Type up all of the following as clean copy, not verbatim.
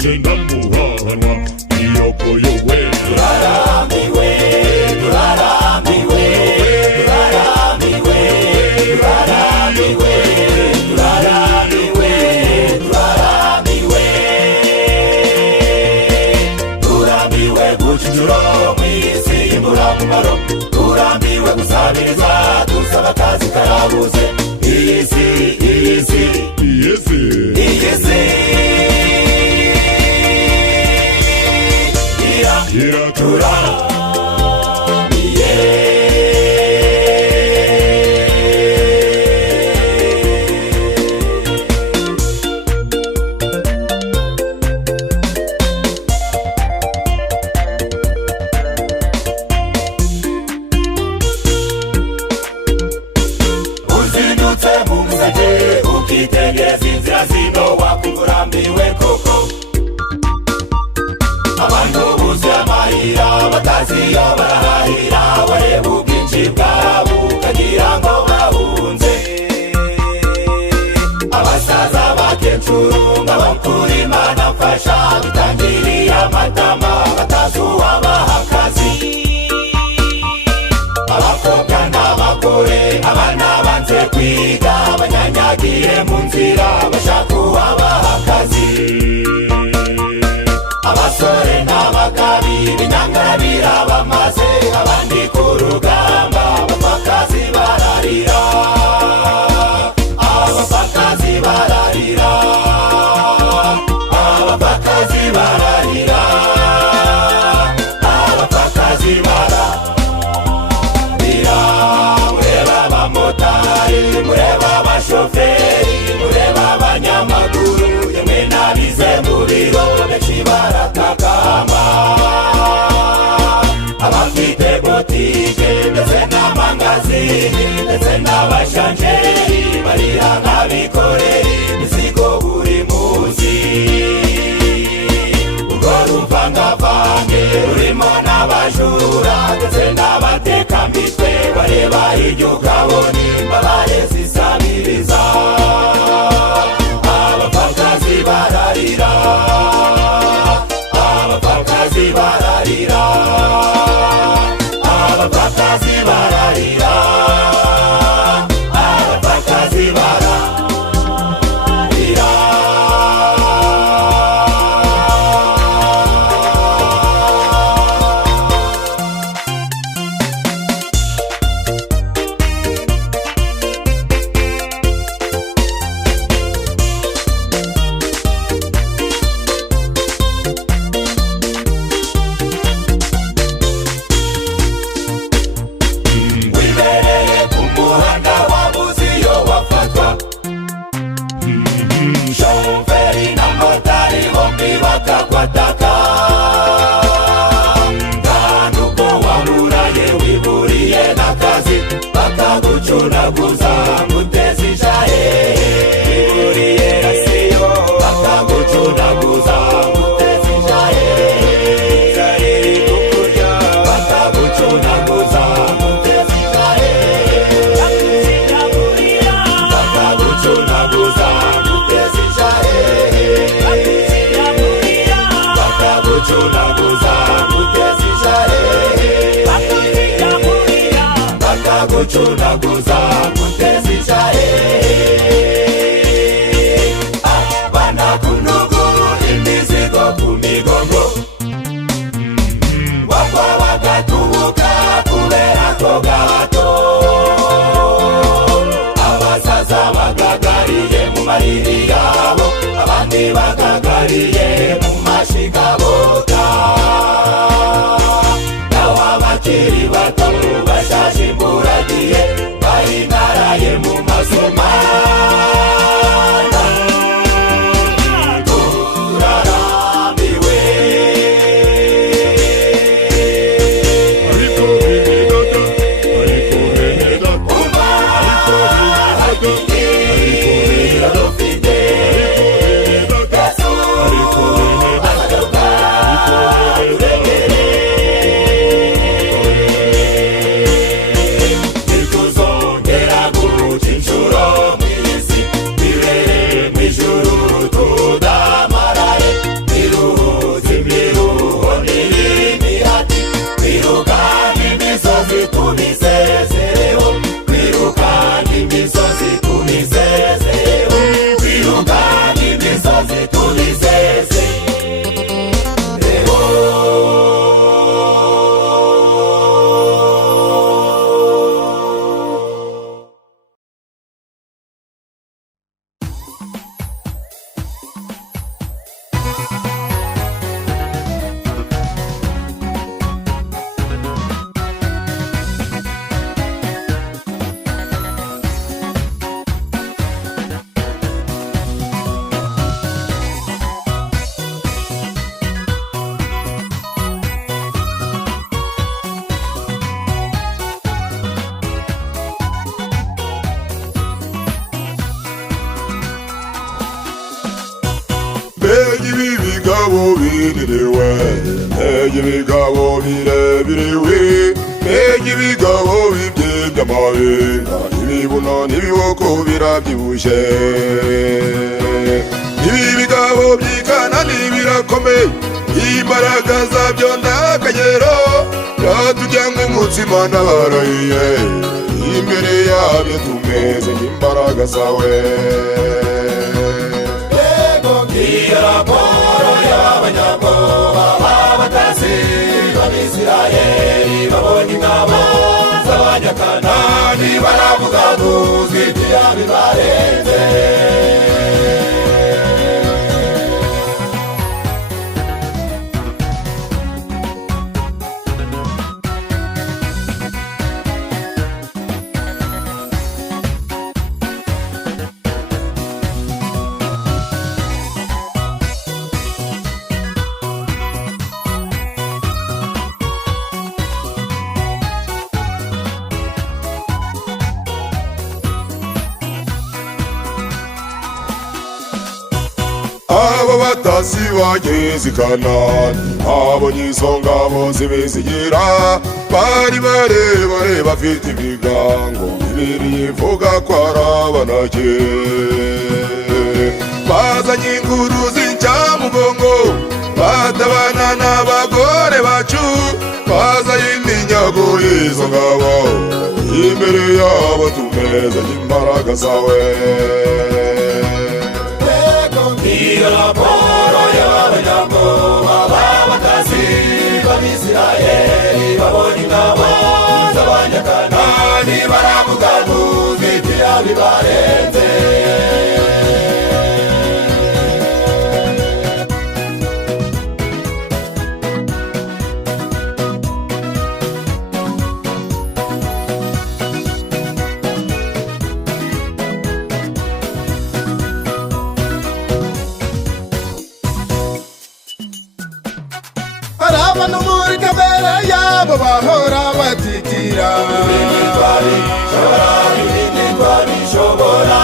uje ndamuhahanwa iyokoyowe turarambiwe turarambiwe turarambiwe turarambiwe turarambiwe turarambiwe turambiwe gucicuro mw'isi y'imburamumaro turambiwe gusabiriza dusaba akazi karabuze iyi si iraturamiye uzindutse mu museke ukitegereza inzira zino wakurambiwe koko abantu buzuye amarira batazi iyo barahahira wareba ubwinshi bwabo ukagira ngo bahunze abasaza bakecuru ngabakura Imana mfasha bitangiriye amatama batazi uwabaha akazi abakobwa n'abagore abana banze kwiga banyanyagiye mu nzira bashaka uwabaha akazi abasore n'abagabi b'inyangara birabamaze abandi ku rugamba abapfakazi bararira abapfakazi bararira abapfakazi bararira abapfakazi bararira mureba abamotari mureba abashoferi mureba abanyamaguru yemwe n'abize mu biro benshi baratakamba abafite botike ndetse n'amangazini ndetse n'abashanjeri barira nk'abikoreri imizigo buri munsi urwo ruvangavange rurimo n'abajura ndetse n'abatekamitwe bareba hirya ukabona imbabare zisabiriza abapfakazi bararira abapfakazi bararira abapfakazi bararira abapfakazi bararira shoferi na motari bombi bakakwataka ntanuko waburaye wiburiye n'akazi bakagucunaguza nguteza ijahe wiburiye rasiyo bakagucunaguza nguteza ijahe zariri kukurya bakagucunaguza nguteza ijahe bakagucunaguza bakagucunaguza nguteza ijahe bakagucunaguza nguteza ijahe abana kunugu imizigo ku migongo wapfa bagatubuka kubera ko gahato abasaza bagagariye mu mariri yabo abandi bagagariye mu mashigabota naho abakiri bato bashaje imburagihe imbabazi tubisese. Ibi bigabo birirewe, ibigabo birebiriwe, ibigabo bibyebya amabera, ibibuno n'ibiboko birabyibushye. Ibi bigabo byikana n'ibirakomeye, imbaraga zabyo ndakagero, byatujya nk'umutsima n'abarahiye, imbere yabyo tumeze nk'imbaraga zawe. Iyo raporo y'abanyabwoba b'abatasi b'Abisirayeli babonye ingabo z'Abanyakanani baravuga tuzitira bibarenze. Abo batasi bageze i Kanani, babonye izo ngabo zibizigira, bari barebare bafite ibigango, Bibiliya ivuga ko ari Abanaki. Bazanye inguru z'incamugongo, batabana n'abagore bacu, bazanye iminyago y'izo ngabo, imbere yabo tumeze nk'imbaraga zawe. Iyo raporo y'abanyabwoba b'abatasi b'Abisirayeli babonye ingabo z'Abanyakanani baravuga tuzitira bibarenze. Abantu muri kamere yabo bahora batitira, ibindi twabishobora, ibindi twabishobora.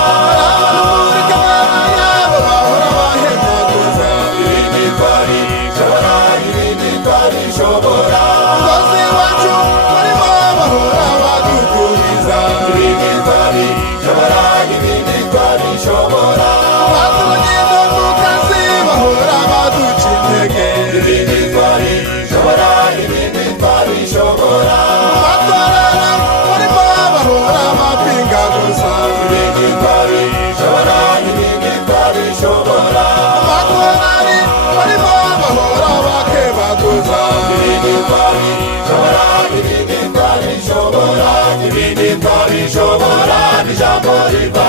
abantu muri kamere yabo bahora bahemaguza, ibindi twabishobora, ibindi twabishobora. umugozi wacu barimo bahora badukubiza, ibindi twabishobora, ibindi twabishobora. batubagenda mu kazi bahora baduca intege, ibindi twabishobora, ibindi twabishobora. matorero barimo bahora bapingaguza, ibindi twabishobora, ibindi twabishobora. amakorari barimo bahora bakebaguza, ibindi twabishobora, ibindi twabishobora. ibindi twabishobora n'ijambo riva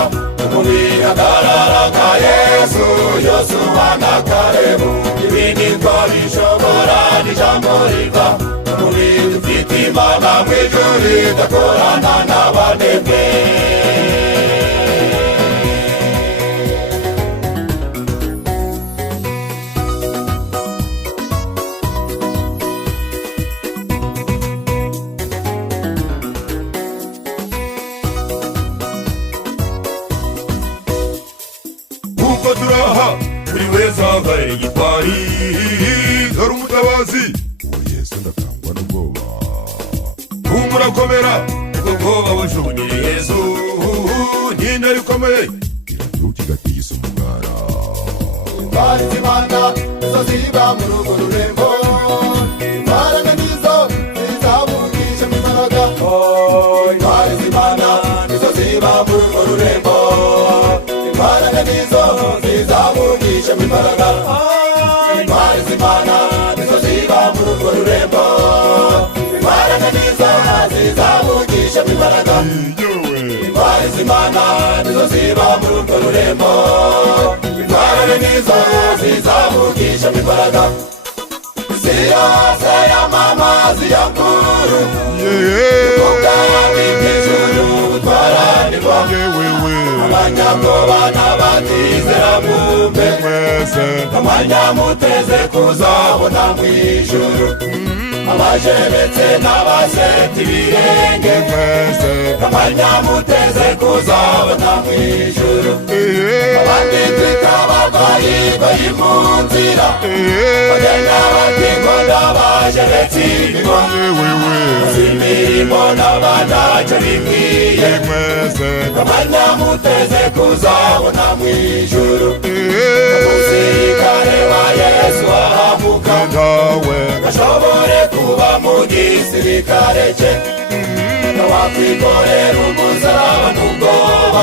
mu bihagarara ka Yesu, Yosuwa na Kalebu. ibindi twabishobora n'ijambo riva mu bidufite Imana mw'ijuru idakorana n'abanebwe. Kuko turaha buri wese ahagarariye igitwari, dore umutabazi uwo Yesu ndakangwa n'ubwoba. Humura komera, ubwo bwoba bujugunyire Yesu, n'intare ikomeye irabyuka igatigisa umugara. Intwari z'Imana nizo ziba muri urwo rurembo, imbaraga nizo zizamugisha mu imbaraga. Intwari z'Imana nizo ziba muri urwo rurembo, imbaraga nizo zizamugisha mu imbaraga intwari z'Imana nizo ziba muri urwo rurembo imbaraga nizo zizavugisha imbaraga intwari z'Imana nizo ziba muri urwo rurembo imbaraga nizo zizavugisha imbaraga isi yose yamamaza iyo nkuru ubwami bw'ijuru butwaranirwa abanyabwoba n'abatizera mwumve amanya muteze kuzabona mu ijuru abajebetse n'abaseta ibirenge amanya muteze kuzabona mu ijuru abandi twikabarwayi bari mu nzira bagenda batingo n'abajebetse inyuma imirimo n'abanaco bikwiye amanya muteze kuzabona mu ijuru umusirikare wa Yesu ahamuka gashobore kuba mu gisirikare cye wakwikorera umusaraba n'ubwoba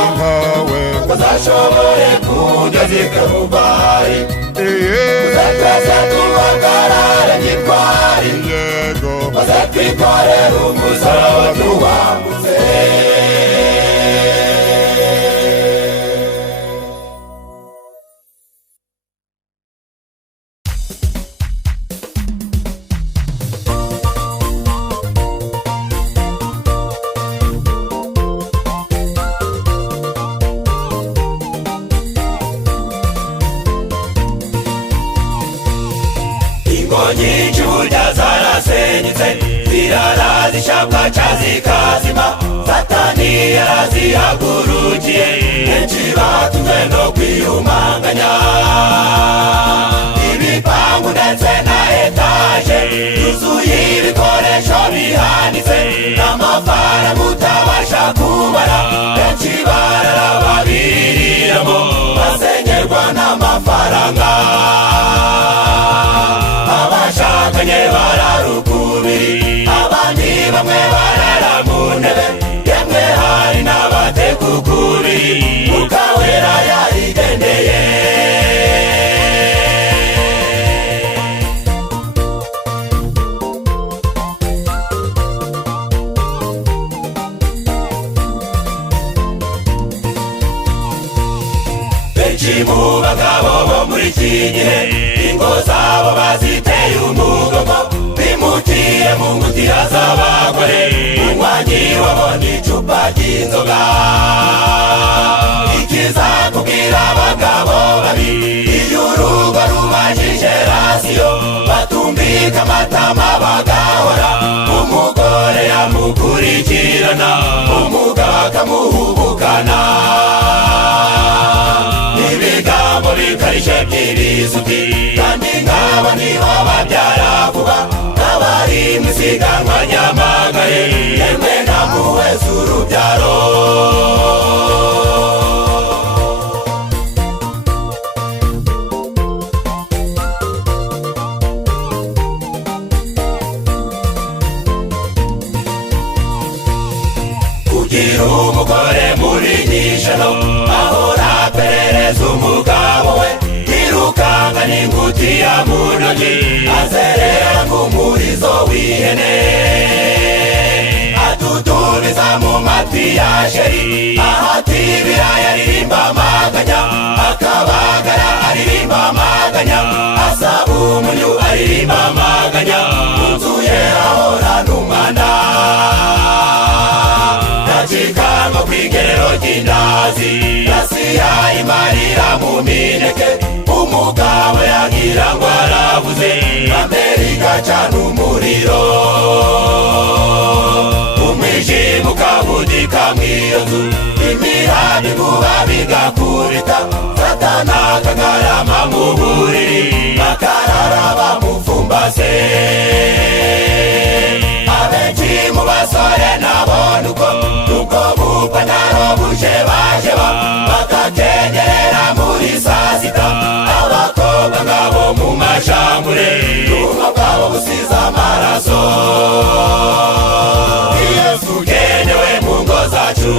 uzashobore kugeza i Karuvali uzatwese tuhagarare gitwari uzatwikorera umusaraba tuwambutse nyinshi burya zarasenyutse zirara zishaka cazikazima satani yarazihagurukiye benshi batumwe no kwiyumanganya ibipangu ndetse na etaje yuzuye ibikoresho bihanitse n'amafaranga utabasha kubara benshi barara babiriramo basenyerwa n'amafaranga abashakanye bararukubiri abandi bamwe barara mu ntebe yemwe hari n'abatekukubiri ukawera yarigendeye benshi mu bagabo bo muri iki gihe ingo zabo baziteye umugogo bimutiye mu ngutiya z'abagore umwanyi wabona icupa ry'inzoga ikiza kubwira abagabo babiri iyo urugo rubajije rasiyo batumvika amatama bagahora umugore yamukurikirana umugabo akamuhubukana ibigambo bikarishye by'ibisuti kandi nk'aba nibo babyara vuba n'abari mu isiganwa nyamagaye yemwe namuweze urubyaro kugira umugore muri nyishano ahora aperereza umugabo we yirukanga n'ingutiya mu ntoki azerera nk'umurizo w'ihene atutubiza mu matwi ya sheri ahatibira yaririmba amaganya akabagara aririmba amaganya asaba umunyu aririmba amaganya utuye ahora n'umwana nacikanga kw'igerero ry'indazi rasiya imarira mu mineke umugabo yagira ngo aravuze amerika cana umuriro umwijima ukabudika mw'iyo nzu imirambi kuba bigakubita satana akagarama mu buriri bakarara bamupfumbase abenshi mu basore nabona uko bupantaro bujebajeba bakakenyerera muri sasita abakobwa ngabo mu mashambure ubuzima bwabo busize amaraso Yesu ugenewe mu ngo zacu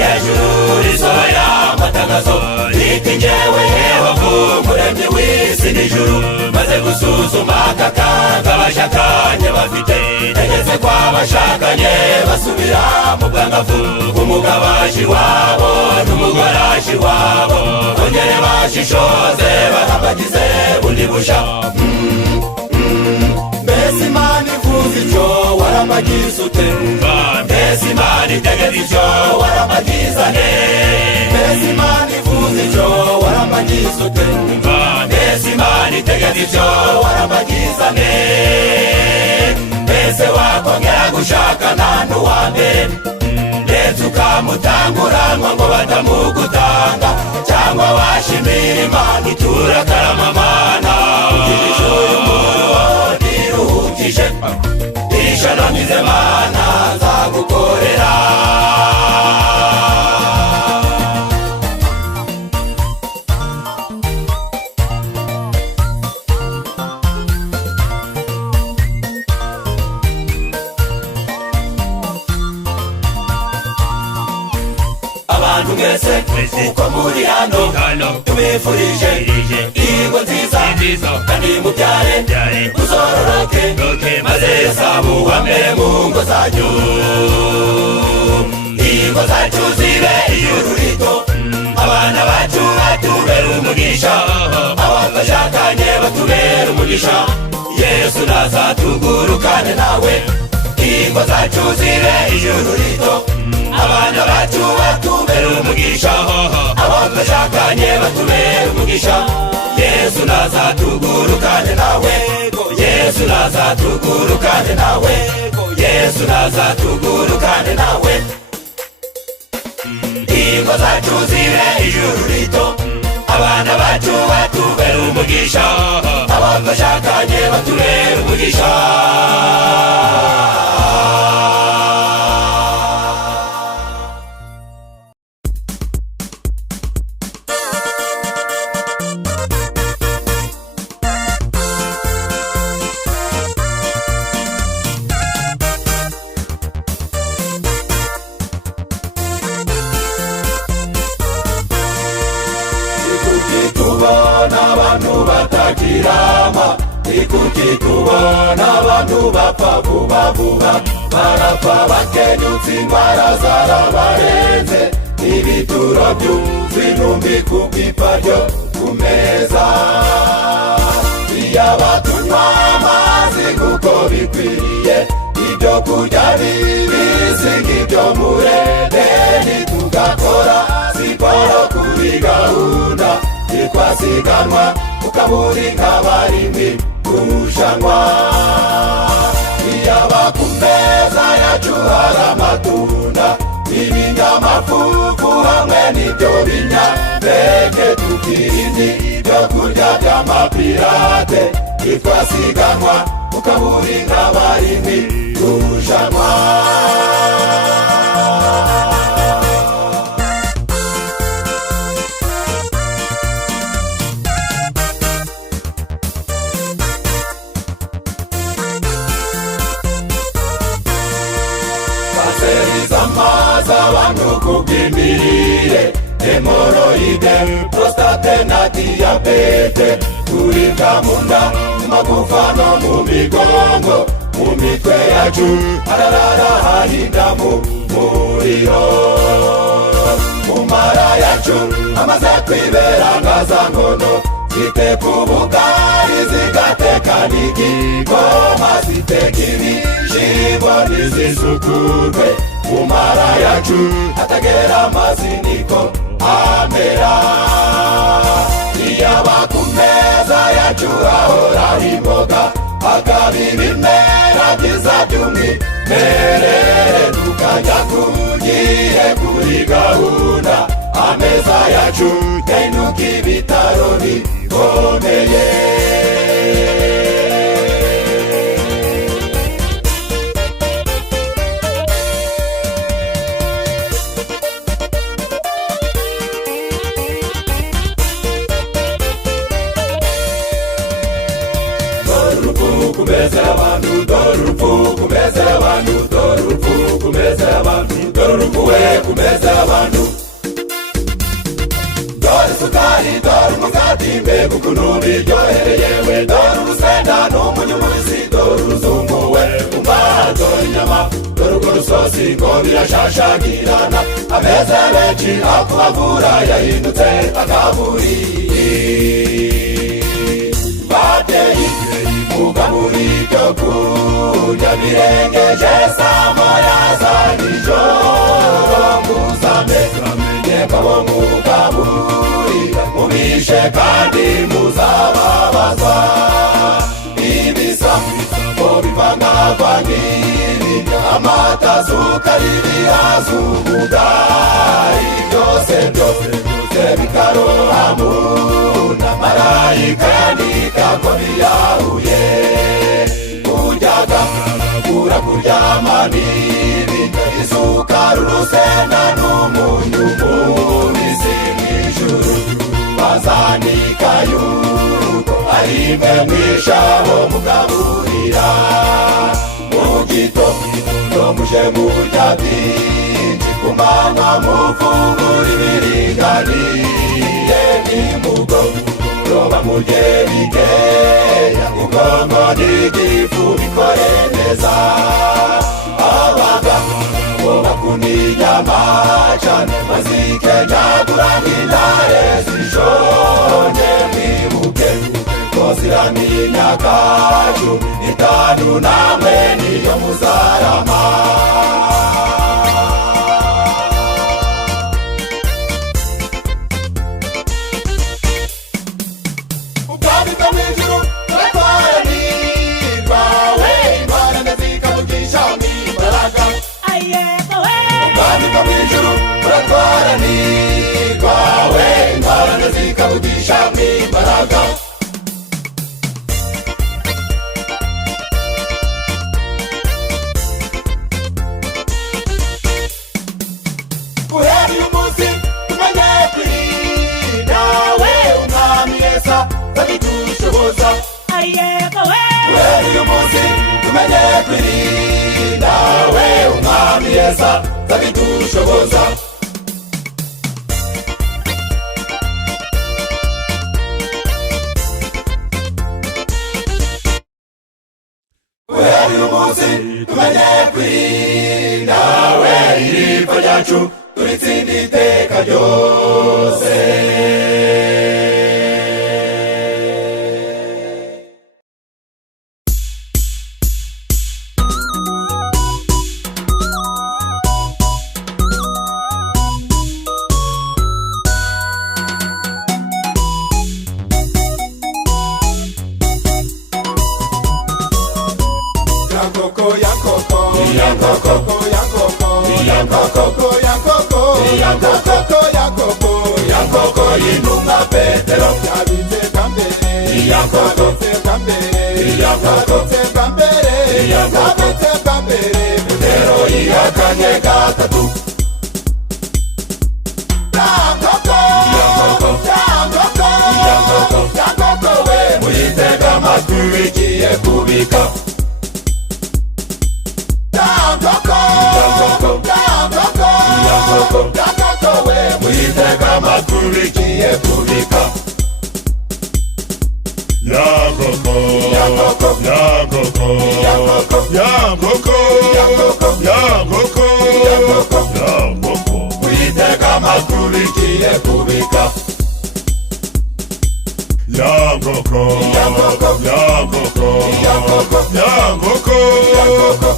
hejuru risohoye amatangazo riti njyewe Yehova umuremyi w'isi n'ijuru maze gusuzuma aka kaga abashakanye bafite tegetse ko abashakanye basubira mu bwangavu umugabaji wabo n'umugoraji wabo bongere bashishoze barabagize bundi busha mbese Imana ivuze icyo warabagize ute mbese Imana itegetse icyo warabagiza ne mbese Imana ivuze icyo warabagize ute mbese Imana itegetse icyo warabagiza ne mbese wakongera gushakana n'uwa mbere ndetse ukamutanguranwa ngo batamugutanga cyangwa washimira Imana itura karamamana ugirisha uyu muntu niruhukije ishano ngize Mana nzagukorera abantu mwese uko muri hano tubifurije ingo nziza kandi mubyare muzororoke maze Yesabu wa mbere mu ngo zanyu ingo zacu zibe ijuru rito abana bacu batubere umugisha abashakanye batubere umugisha Yesu nazatugurukane nawe ingo zacu zibe ijuru rito abana bacu batubere umugisha abashakanye batubere umugisha Yesu nazatugurukane nawe Yesu nazatugurukane nawe Yesu nazatugurukane nawe ingo zacu zibe ijuru rito abana bacu batubere umugisha abashakanye batubere umugisha tubona abantu batakirama ikuki tubona abantu bapfa vuba vuba barapfa bakenyutse indwara zarabarenze ibituro by'intumbi ku bw'iparyo ku meza iyaba tunywa amazi kuko bikwiriye ibyo kurya bibisi nk'ibyo muri Edeni tugakora siporo kuri gahunda twasiganwa ukaburi nk'abarimi kurushanwa iyaba ku meza yacu hari amatunda ibinyamafufu hamwe n'ibyo binyampeke tukirinde ibyo kurya by'amapirate twasiganwa ukaburi nk'abarimi kurushanwa amazi abantu kubw'imirire hemoroide prostate na diyabete kuribwa mu nda mu magufa no mu migongo mu mitwe yacu hararara hahinda mu muriro mu mara yacu amaze kwibera ngaza nkono ziteka ubugari zigateka n'igikoma ziteka ibishimbo ntizisukurwe mu mara yacu atagera amazi niko amera iyaba ku meza yacu hahora imboga hakaba ibimera byiza by'umwimerere tukajya tugiye kuri gahunda ameza yacu yahinduka ibitaro bikomeye kumeza abantu dorufu kumeza abantu dorufu kumeza abantu dorufu we kumeza abantu. Dore isukari dore umugati mbega ukuntu biryohereye we, dore urusenda n'umunyu mubisi, dore uruzungu we umva, dore inyama dore urwo rusosi ngo birashashagirana, ameza benshi akubavura yahindutse akaburi. Babyeyi mugabura ibyo kurya birengeje saa moya za nijoro, muzamenye ko abo mugaburira mubishe kandi muzababazwa. Ibisa ngo bivangavangirira amata, sukari, ibihaza, ubugari, byose bikaroha mu nda, marayika yandika ko biyahuye. Kuryaga kuryama n'ibiryo, isukari, urusenda n'umunyu mubisi, mw'ijuru bazandika yuko ari mwe mw'ishabo mugaburira. Mu gitondo muje murya byinshi, ku manywa mufungura ibiringaniye, nimugoroba murye bikeya, ubwonko n'igifu bikore neza. Abagabo bakunda inyama cane, bazikenyagura nk'intare zishonje, mwibuke ko ziramimyaka 15 namwe niyo muzarama. Ubwami bwo mw'ijuru buratwaranirwa we, imbaraga zikavugisha imbaraga. Ubwami bwo mw'ijuru buratwaranirwa we, imbaraga zikavugisha imbaraga. Guhera uyu munsi tumenye kwirinda we, umwami Yesu zabidushoboza. Guhera uyu munsi tumenye kwirinda we, umwami Yesu zabidushoboza. Guhera uyu munsi tumenye kwirinda we, iripfa ryacu turitsinda iteka ryose. Yankoko, yankoko, Yankoko, yankoko, Yankoko, yankoko, Yankoko, yankoko, Yankoko y'intumwa Petero, yabitse kambere, Yankoko, yabitse kambere, Yankoko, yabitse kambere, Yankoko, yabitse kambere, Petero yihakanye gatatu. yankoko, Yankoko, yankoko, Yankoko, yankoko we, muyitega amatwi bigiye kubika. yankoko, Yankoko, yankoko, Yankoko, yankoko we, muyitega amatwi bigiye kubika. Yankoko, Yankoko, Yankoko, Yankoko, Yankoko, Yankoko, Yankoko, Yankoko, Yankoko. muyitega amatwi bigiye kubika. Yankoko, Yankoko, Yankoko, Yankoko, Yankoko,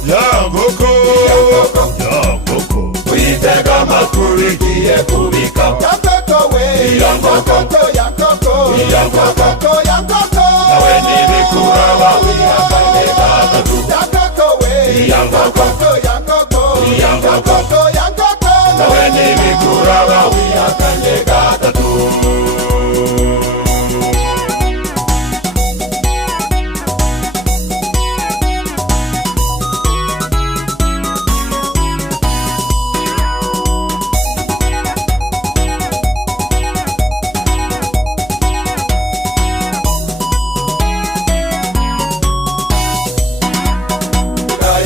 Yankoko, Yankoko, Yankoko. muyitega amatwi bigiye kubika. yankoko we, Yankoko, yankoko, Yankoko, yankoko, nawe nibikuraba wihakanye gatatu. yankoko we, Yankoko, yankoko, Yankoko, yankoko, nawe nibikuraba wihakanye gatatu.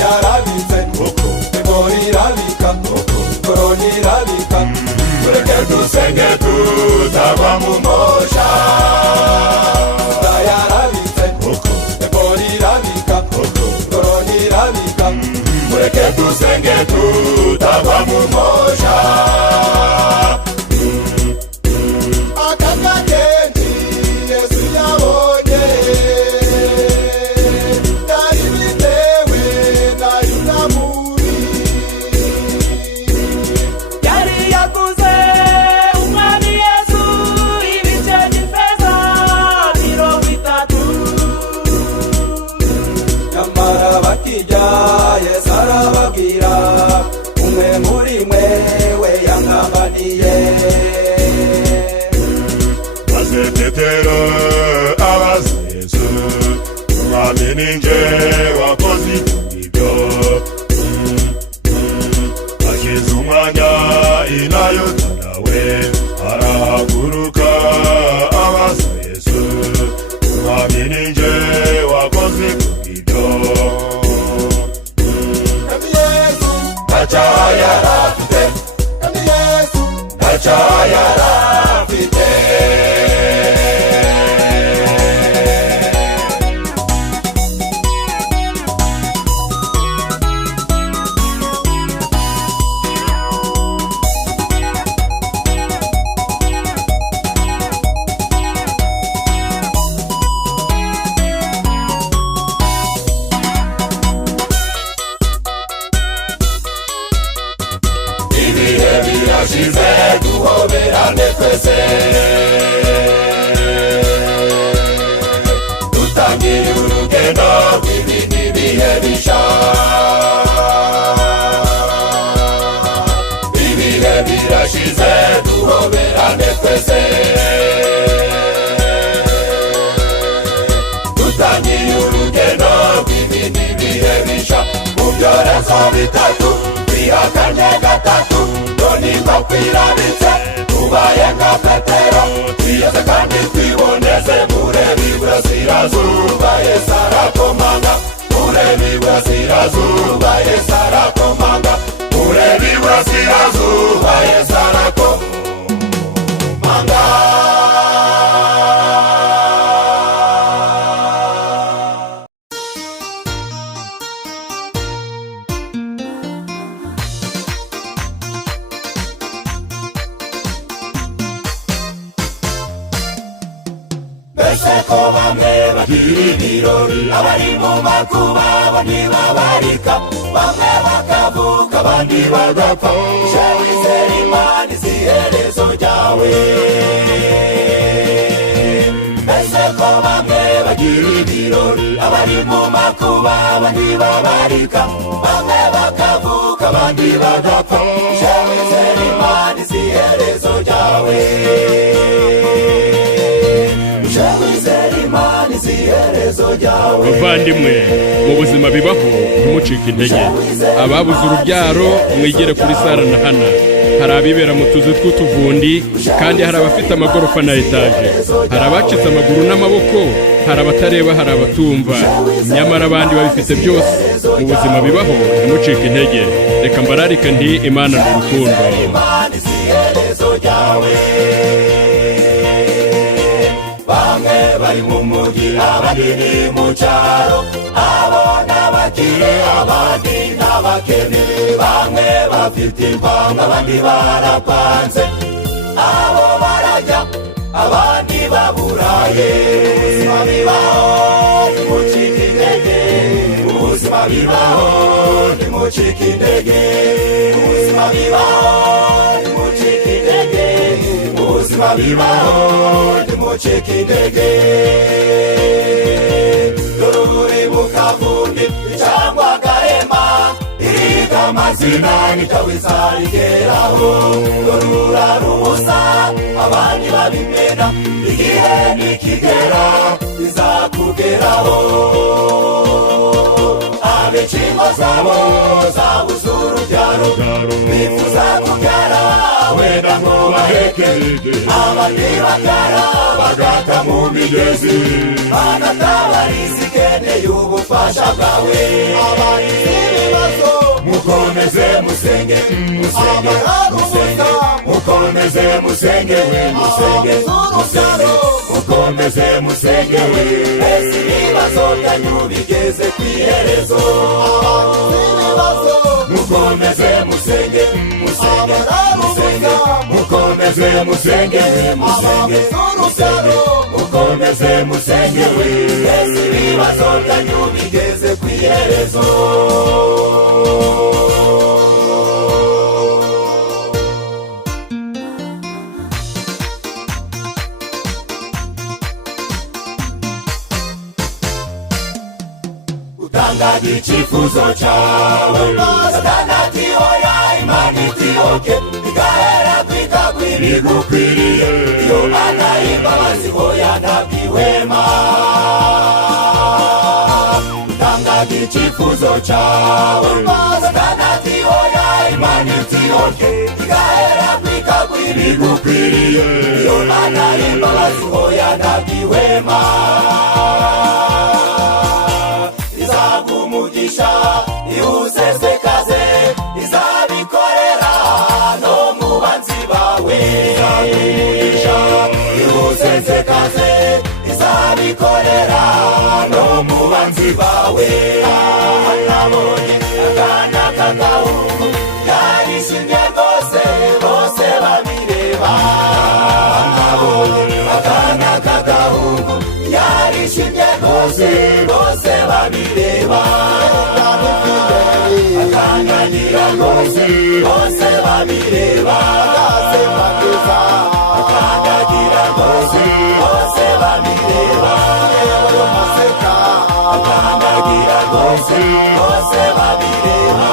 yarabitse, Koko, ngo rirabika, koko. dusenge tutagwa mu mosha. Yarabitse ekorirabika kororirabika mureke dusenge tutagwa mu mosha. Akakagenti Yesu yabonye kari bitewe na yunamuri yari yaguze umwami Yesu ibice by'ifeza 30. Nyamara bakijya Yesu arababwira umwe muri mwewe yangambaniye. Maze Petero abaza Yesu, umwami ni nje wakoze ibyo? Hashize umwanya inayota nawe arahaguruka abaza Yesu, umwami ni nje wakoze ibyo? Kandi Yesu ntacyo yarafite, kandi Yesu ntacyo yarafite. Ibihe birashize duhoberane twese, dutangiye urugendo rw'ibindi bihe bisha. Ibihe birashize duhoberane twese, dutangiye urugendo rw'ibindi bihe bisha. Mu byorezo bitatu bihakanye gatatu, nonimba kwirabitse tubaye nka Petero, twiyeze kandi twiboneze. Murebe iburasirazuba Yesu arakomanga, murebe iburasirazuba Yesu arakomanga, murebe iburasirazuba Yesu arakomanga. Mbese ko bamwe bagira ibirori, abari mu makuba bo ntibabarika, bamwe bakavuka abandi bagapfa. Je wizera Imana izi iherezo ryawe. Mbese ko bamwe bagira ibirori, abari mu makuba bo ntibabarika, bamwe bakavuka abandi bagapfa. Je wizera Imana izi iherezo ryawe. Bavandimwe, mu buzima bibaho ntimucike intege. Ababuze urubyaro mwigere kuri Sara na Hana. Hari abibera mu tuzu tw'utuvundi, kandi hari abafite amagorofa na etaje. Hari abacitse amaguru n'amaboko, hari abatareba, hari abatumva. Nyamara abandi babifite byose. Mu buzima bibaho ntimucike intege. Reka mbararike nti Imana ni urukundo. Bamwe bari mu mugi, abandi ni mu cyaro, abo n'abakire abandi n'abakene. Bamwe bafite impanga abandi barapanze, abo barajya abandi baburaye. Ubuzima bibaho ntimucike intege, ubuzima bibaho ntimucike intege, ubuzima bibaho ntimucike intege, ubuzima bibaho ntimucike intege. Dore uri mu kavundi cyangwa agahema, iriga amazina ntitawizarigeraho. Dore uraruhusa abandi babimena, igihe nikigera bizakugeraho. Abenshi zabo zabuze urubyaro, bifuza kubyara wenda ngo baheke, abandi babyara bagata mu migezi, bagatabariza ikeneye ubufasha bwawe. Abagize ibibazo mukomeze musenge, musenge, musenge, mukomeze mukomeze musenge we musenge musenge mukomeze musenge we ese ibibazo byanyu bigeze ku iherezo mukomeze musenge musenge musenge mukomeze musenge we musenge musenge mukomeze musenge we ese ibibazo byanyu bigeze ku iherezo utanga icyifuzo cyawe satani ati oya imana iti oke igahera kwikagwa ibigukwiriye iyo mana y'imbabazi oya ntabwihwema utanga icyifuzo cyawe satani ati oya imana iti oke igahera kwikagwa ibigukwiriye iyo mana y'imbabazi oya ntabwihwema umugisha iwusesekaze izabikorera no mu banzi bawe umugisha iwusesekaze izabikorera no mu banzi bawe nabonye akana k'agahungu yarishimye rwose bose babireba nabonye akana k'agahungu yarishimye rwose bose babireba akanganira rwose bose babireba akandagira rwose bose babireba akandagira rwose bose babireba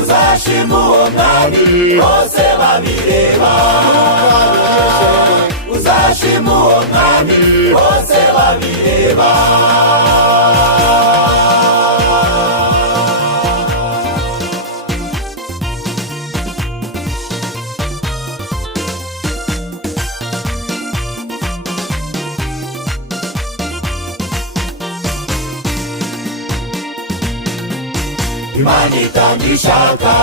uzashima uwo mwami bose babireba uzashima uwo mwami bose babireba imana itanga ishaka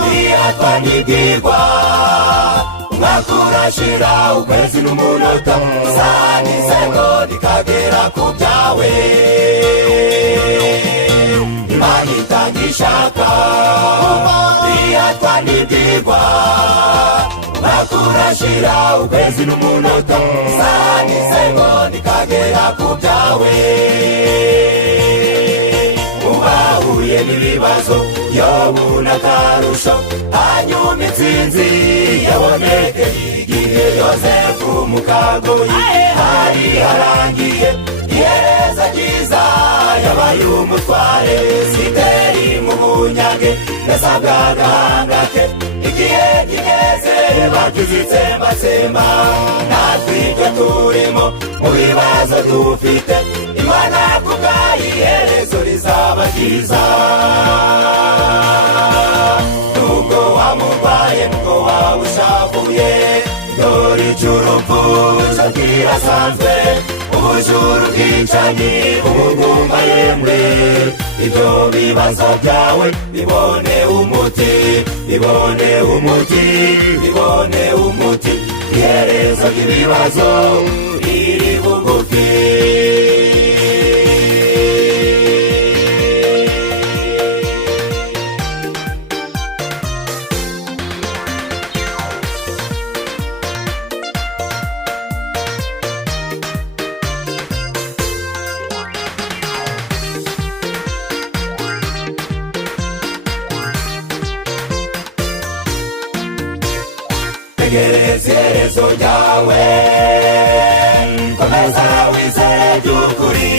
ntiyatwa n'ibwirwa umwaka urashira ukwezi n'umunota isaha n'isegonda ikagera ku byawe imana itanga ishaka ntiyatwa n'ibwirwa umwaka urashira ukwezi n'umunota isaha n'isegonda ikagera ku byawe ubahuye n'ibibazo yobu n'akarusho hanyuma intsinzi yabonekeye igihe yozefu mu kagoyi hari harangiye ihereza ryiza yabaye umutware siteri mu bunyage yasabwa agahanga ke igihe kigeze bakizitsembatsemba natwe ibyo turimo mu bibazo dufite imana kubwayo iherezo rizaba ryiza nubwo wamurwaye nubwo waba ushavuye dore icy'urupfu cyo kirasanzwe ubujura ubwicanyi ubugumba yemwe ibyo bibazo byawe bibone umuti bibone umuti bibone umuti iherezo ry'ibibazo riri bugufi tegereza iherezo ryawe komeza wizere by'ukuri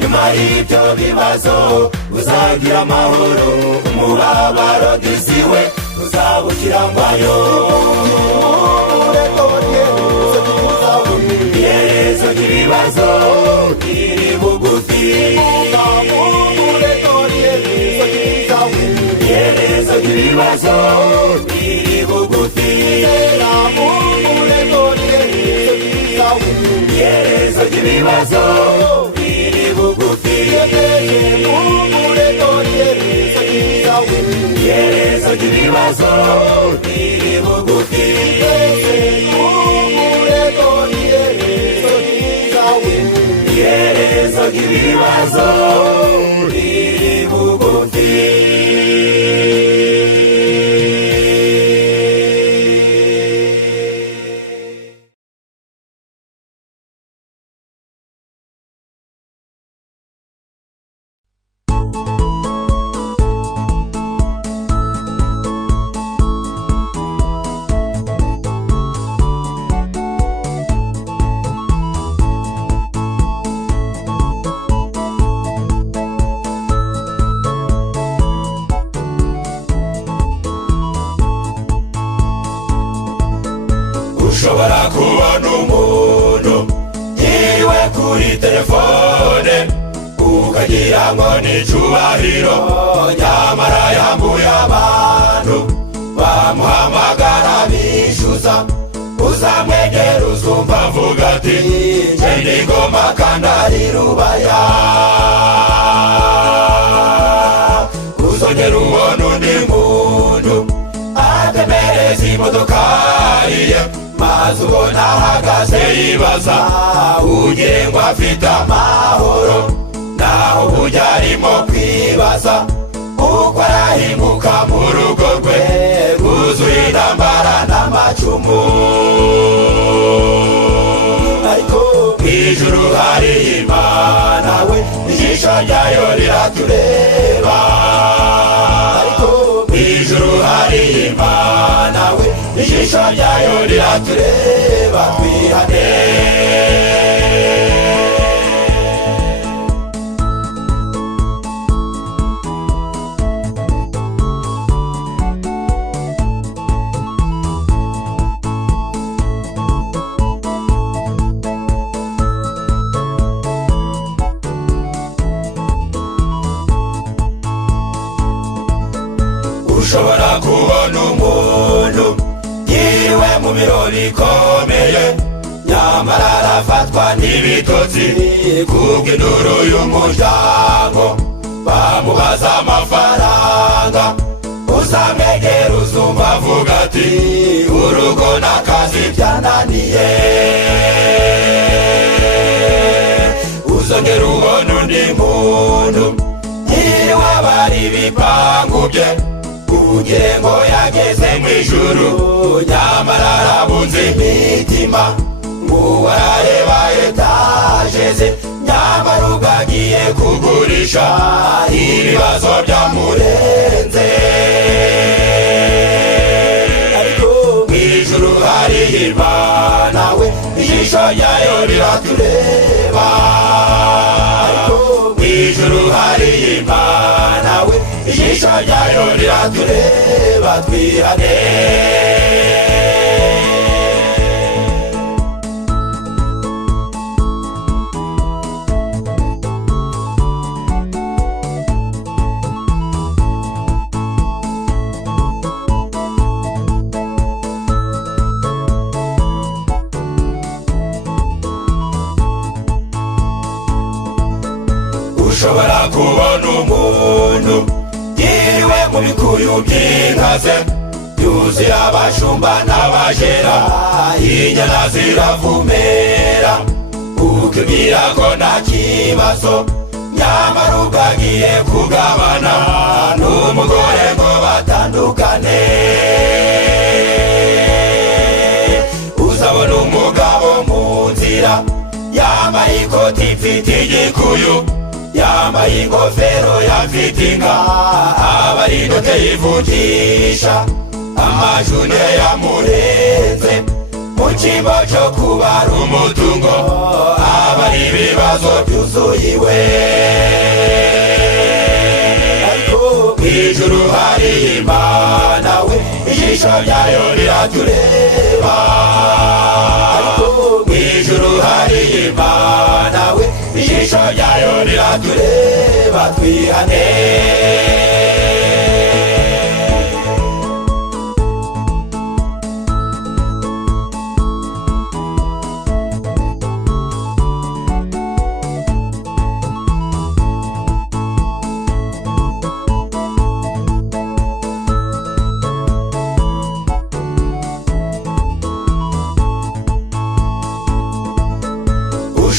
nyuma y'ibyo bibazo uzagira amahoro umubabaro disiwe uzabukirangwayo iherezo ry'ibibazo riri bugufi iherezo ry'ibibazo riri bugufi iherezo ry'ibibazo riri bugufi iherezo ry'ibibazo riri bugufi iherezo ry'ibibazo riri bugufi. ushobora kubona umuntu yiwe kuri telefone ukagira ngo ni icyubahiro nyamara yambuye abantu bamuhamagara bishyuza uzamwegera uzumva avuga ati nje ndigoma kandi ari rubaya uzongera ubona undi muntu atemereza imodoka ye maze ubona ahagaze yibaza ugire ngo afite amahoro naho burya arimo kwibaza uko arahinguka mu rugo rwe rwuzuye intambara n'amacumu ariko mw'ijuru hari Imana we ijisho ryayo riratureba ariko mw'ijuru hari Imana we ijisho ryayo riratureba twihane ushobora kubona umuntu yiriwe mu birori bikomeye nyamara arafatwa n'ibitotsi kubw'induru y'umuryango bamubaza amafaranga uzamwegera uzumva avuga ati urugo n'akazi byananiye uzongera ubona undi muntu yiriwe abari ibipangu bye ugire ngo yageze mw'ijuru nyamara arabunze imitima nguwo arareba etaje ze nyamara ubwo agiye kugurisha ibibazo byamurenze ariko mw'ijuru hari Imana we ijisho ryayo riratureba ariko mw'ijuru hari Imana we ijisho ryayo riratureba twihane ushobora kubona umuntu yiriwe mu bikuyu by'inkaze yuzuye abashumba n'abajera inyana ziravumera ukibwira ko nta kibazo nyamara ubwo agiye kugabana n'umugore ngo batandukane uzabona umugabo mu nzira yambaye ikoti ifite igikuyu yambaye ingofero yafite inka abari inote yivugisha amajune yamurenze mu cyimbo cyo kubara umutungo abari ibibazo byuzuye iwe ariko mw'ijuru hari Imana we ijisho ryayo riratureba ariko mw'ijuru hari Imana we ijisho ryayo riratureba twihane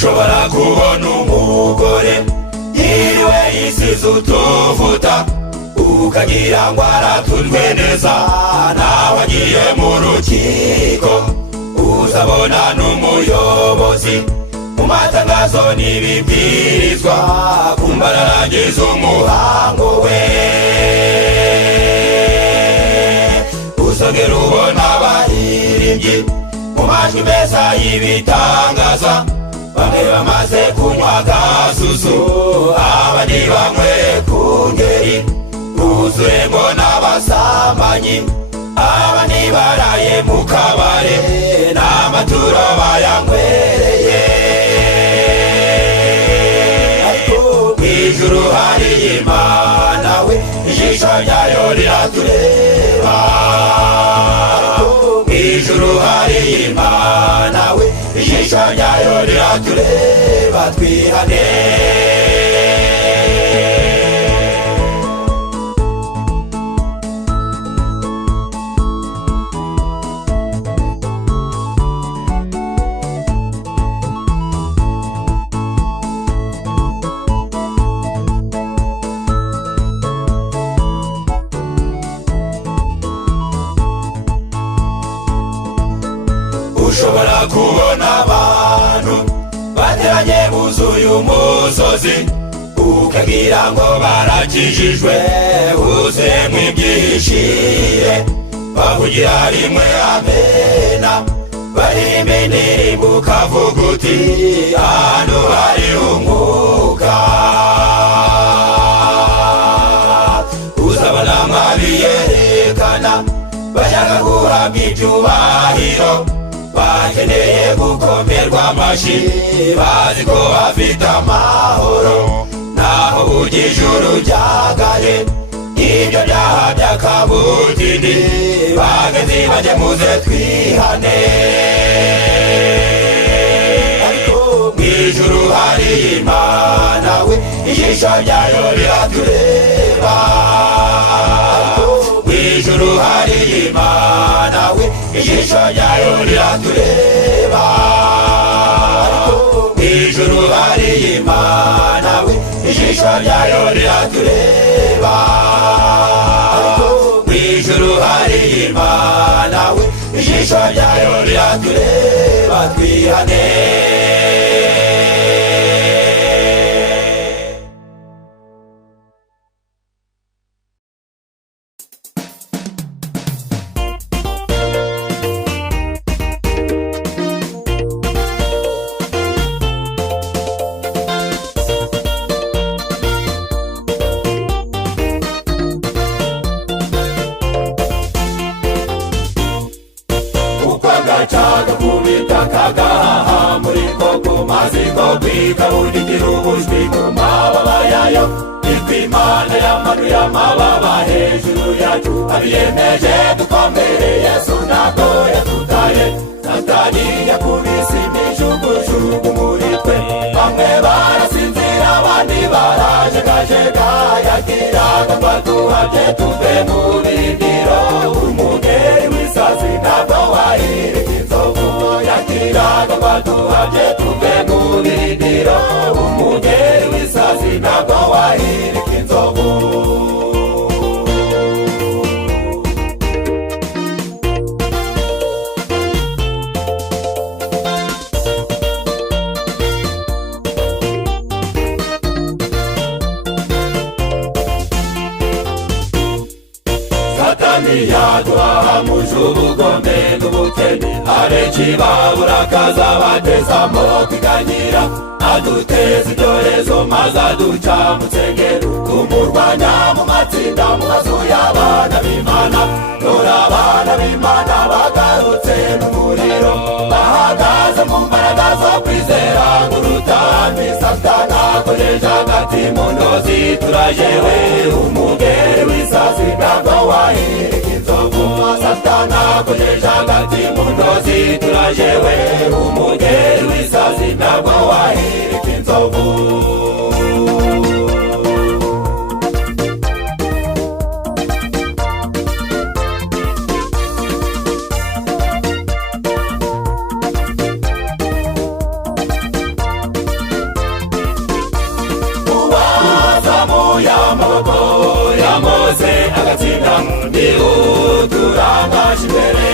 ushobora kubona umugore yiriwe yisize utuvuta ukagira ngo aratunzwe neza, nawe agiye mu rukiko uzabona n'umuyobozi mu matangazo n'ibibwirizwa kumva ararangiza umuhango we. Uzongera ubona abaririmbyi mu majwi meza y'ibitangaza, bamwe bamaze kunywa gasusu abandi banyweye ku ngeri, buzuyemo n'abasambanyi abandi baraye mu kabare n'amaturo bayanywereye. Ariko mw'ijuru hari Imana we, ijisho ryayo riratureba. Mw'ijuru hari Imana we, ijisho ryayo riratureba, twihane. Ushobora kubona abantu bateranye buzuye umusozi ukagira ngo barakijijwe, buzuyemo ibyishire bavugira rimwe amena, baririmba indirimbo ukavuga uti ahantu hari umwuka. Uzabona mwabiyerekana bashaka guhabwa icyubahiro, bakeneye gukomerwa amashyi, bazi ko bafite amahoro, naho burya ijuru ryagaye ibyo byaha by'akabutindi. Bagenzi bajye muze twihane. Ariko mw'ijuru hari Imana we, ijisho ryayo riratureba. Mw'ijuru hari Imana we, ijisho ryayo riratureba. Mw'ijuru hari Imana we, ijisho ryayo riratureba. Mw'ijuru hari Imana we, ijisho ryayo riratureba, twihane. Gacaga kubita kagaha muri koko maziko kwikabudigira ubujwi ku mababa yayo, ikwimana yamanuye amababa hejuru yacu, abiyemeje dukomere Yesu ntabwo yatutaye. Satani yakubise imijugujugu muri twe, bamwe barasinzira abandi barajegajega, yagiraga ngo atuhabye tuve mu birindiro. Umugeri w'isazi ntabwo wahirika inzovu, yagiraga ngo atuhabye tuve mu birindiro. Umugeri w'isazi ntabwo wahirika inzovu. Satani yaduhahamuje ubugome n'ubukene, abenshi babura akaza batezamo kwiganyira, aduteza ibyorezo maze aduca mu nsengero, tumurwanya mu matsinda mu mazu y'abana b'Imana. Dore abana b'Imana bagarutse n'umuriro, bahagaze mu mbaraga zo kwizera nk'urutami. Satani akoresha agati mu ntozi, turajewe umugeri w'isazi ntabwo wahirika inzovu. Satani akoresha agati mu ntozi, turajewe umugeri w'isazi ntabwo wahirika inzovu. ni uturangaje imbere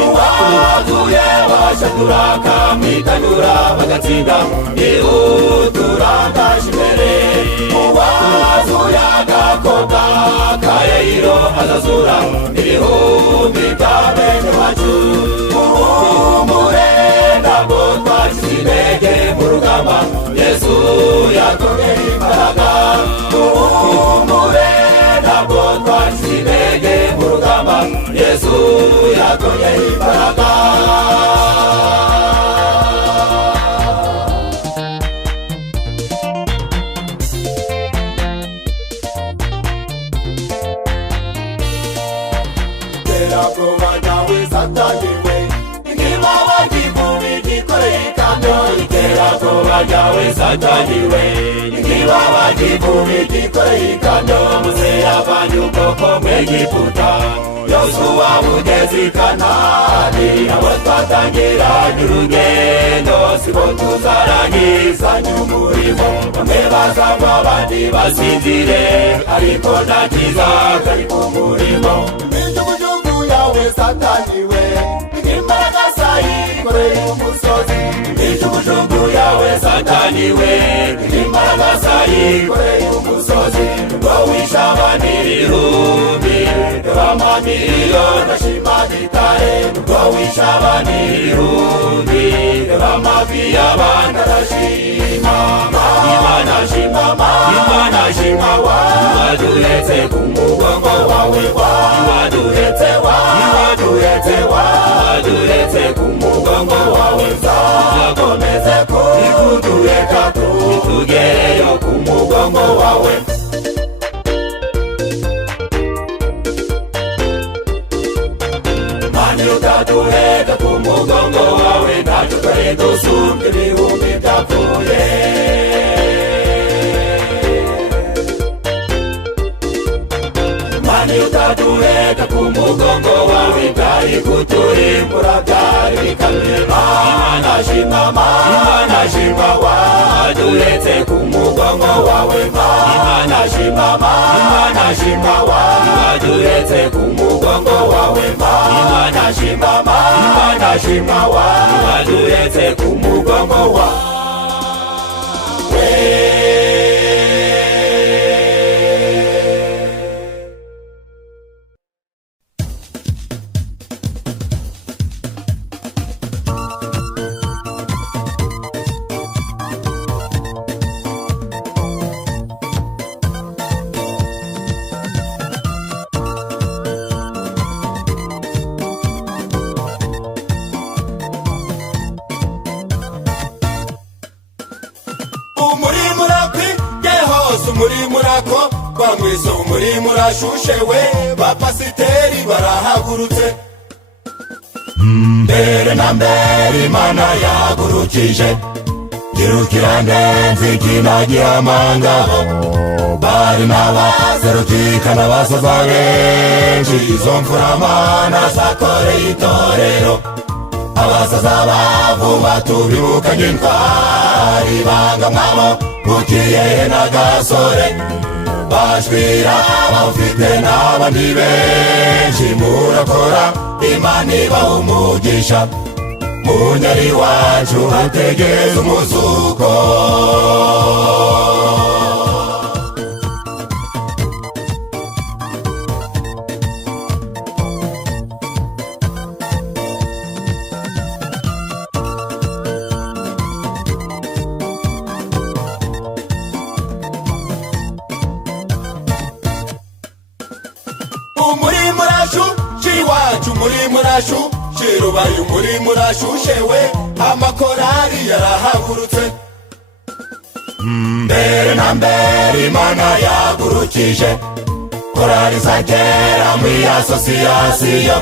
uwaguye washatura akamwitanura bagatsinda ni uturangaje imbere uwazuye agakobwa ka Yayiro azazura ibihumbi bya bene wacu muhumure ntabwo twacize intege mu rugamba Yesu yatumye imbaraga muhumure ntabwo twacize intege mu rugamba Yesu yatumye imbaraga Terabwoba ryawe Satani we nk'ibaba ry'ivumbi ryikoreye ikamyo iterabwoba ryawe Satani we nk'ibaba ry'ivumbi ryikoreye ikamyo Mose yavanye ubwoko bw'Egiputa Yosuwa bugeze i Kanani abo twatangiranye urugendo sibo tuzarangizanya umurimo bamwe bazagwa abandi basinzire ariko nta kiza kari ku murimo imijugujugu yawe Satani we imbaraga zayikoreye umusozi imijugujugu yawe Satani we imbaraga zayikoreye umusozi ngo wishe abandi ibihumbi b'amamiliyoni ashimanitare ngo wishe abandi ibihumbi b'amavi y'abandi arashima Imana shima Imana shima waduhetse ku mugongo wawe waduhetse waduhetse ku mugongo wawe uzakomeze kuduheka tugereyo ku mugongo wawe Mani utaduheka ku mugongo wawe ntacyo twari dusumbye ibihumbi byapfuye Mani utaduheka ku mugongo wawe bwari kuturimbura byari bikamye Imana shima waduhetse ku mugongo wawe Imana shima waduhetse ku mugongo wawe Imana shima waduhetse ku mugongo wawe umurimo urakwiye hose umurimo urako bamwiza umurimo urashushe we bapasiteri barahagurutse mbere na mbere Imana yagurukije girukirane nzikina gihamangabo bari n'abaserukika n'abasaza benshi izo mfuramana zakoreye itorero abasaza bavuba tubibukanye intwari banga mwabo bukiye n'agasore bashwira bafite n'abandi benshi murakora Imana ibaha umugisha munyari wacu utegeze umuzuko umurimo urashushe iwacu umurimo urashushe rubaye umurimo urashushe we amakorari yarahagurutse mbere na mbere Imana yagurukije korari za kera muri asosiyasiyo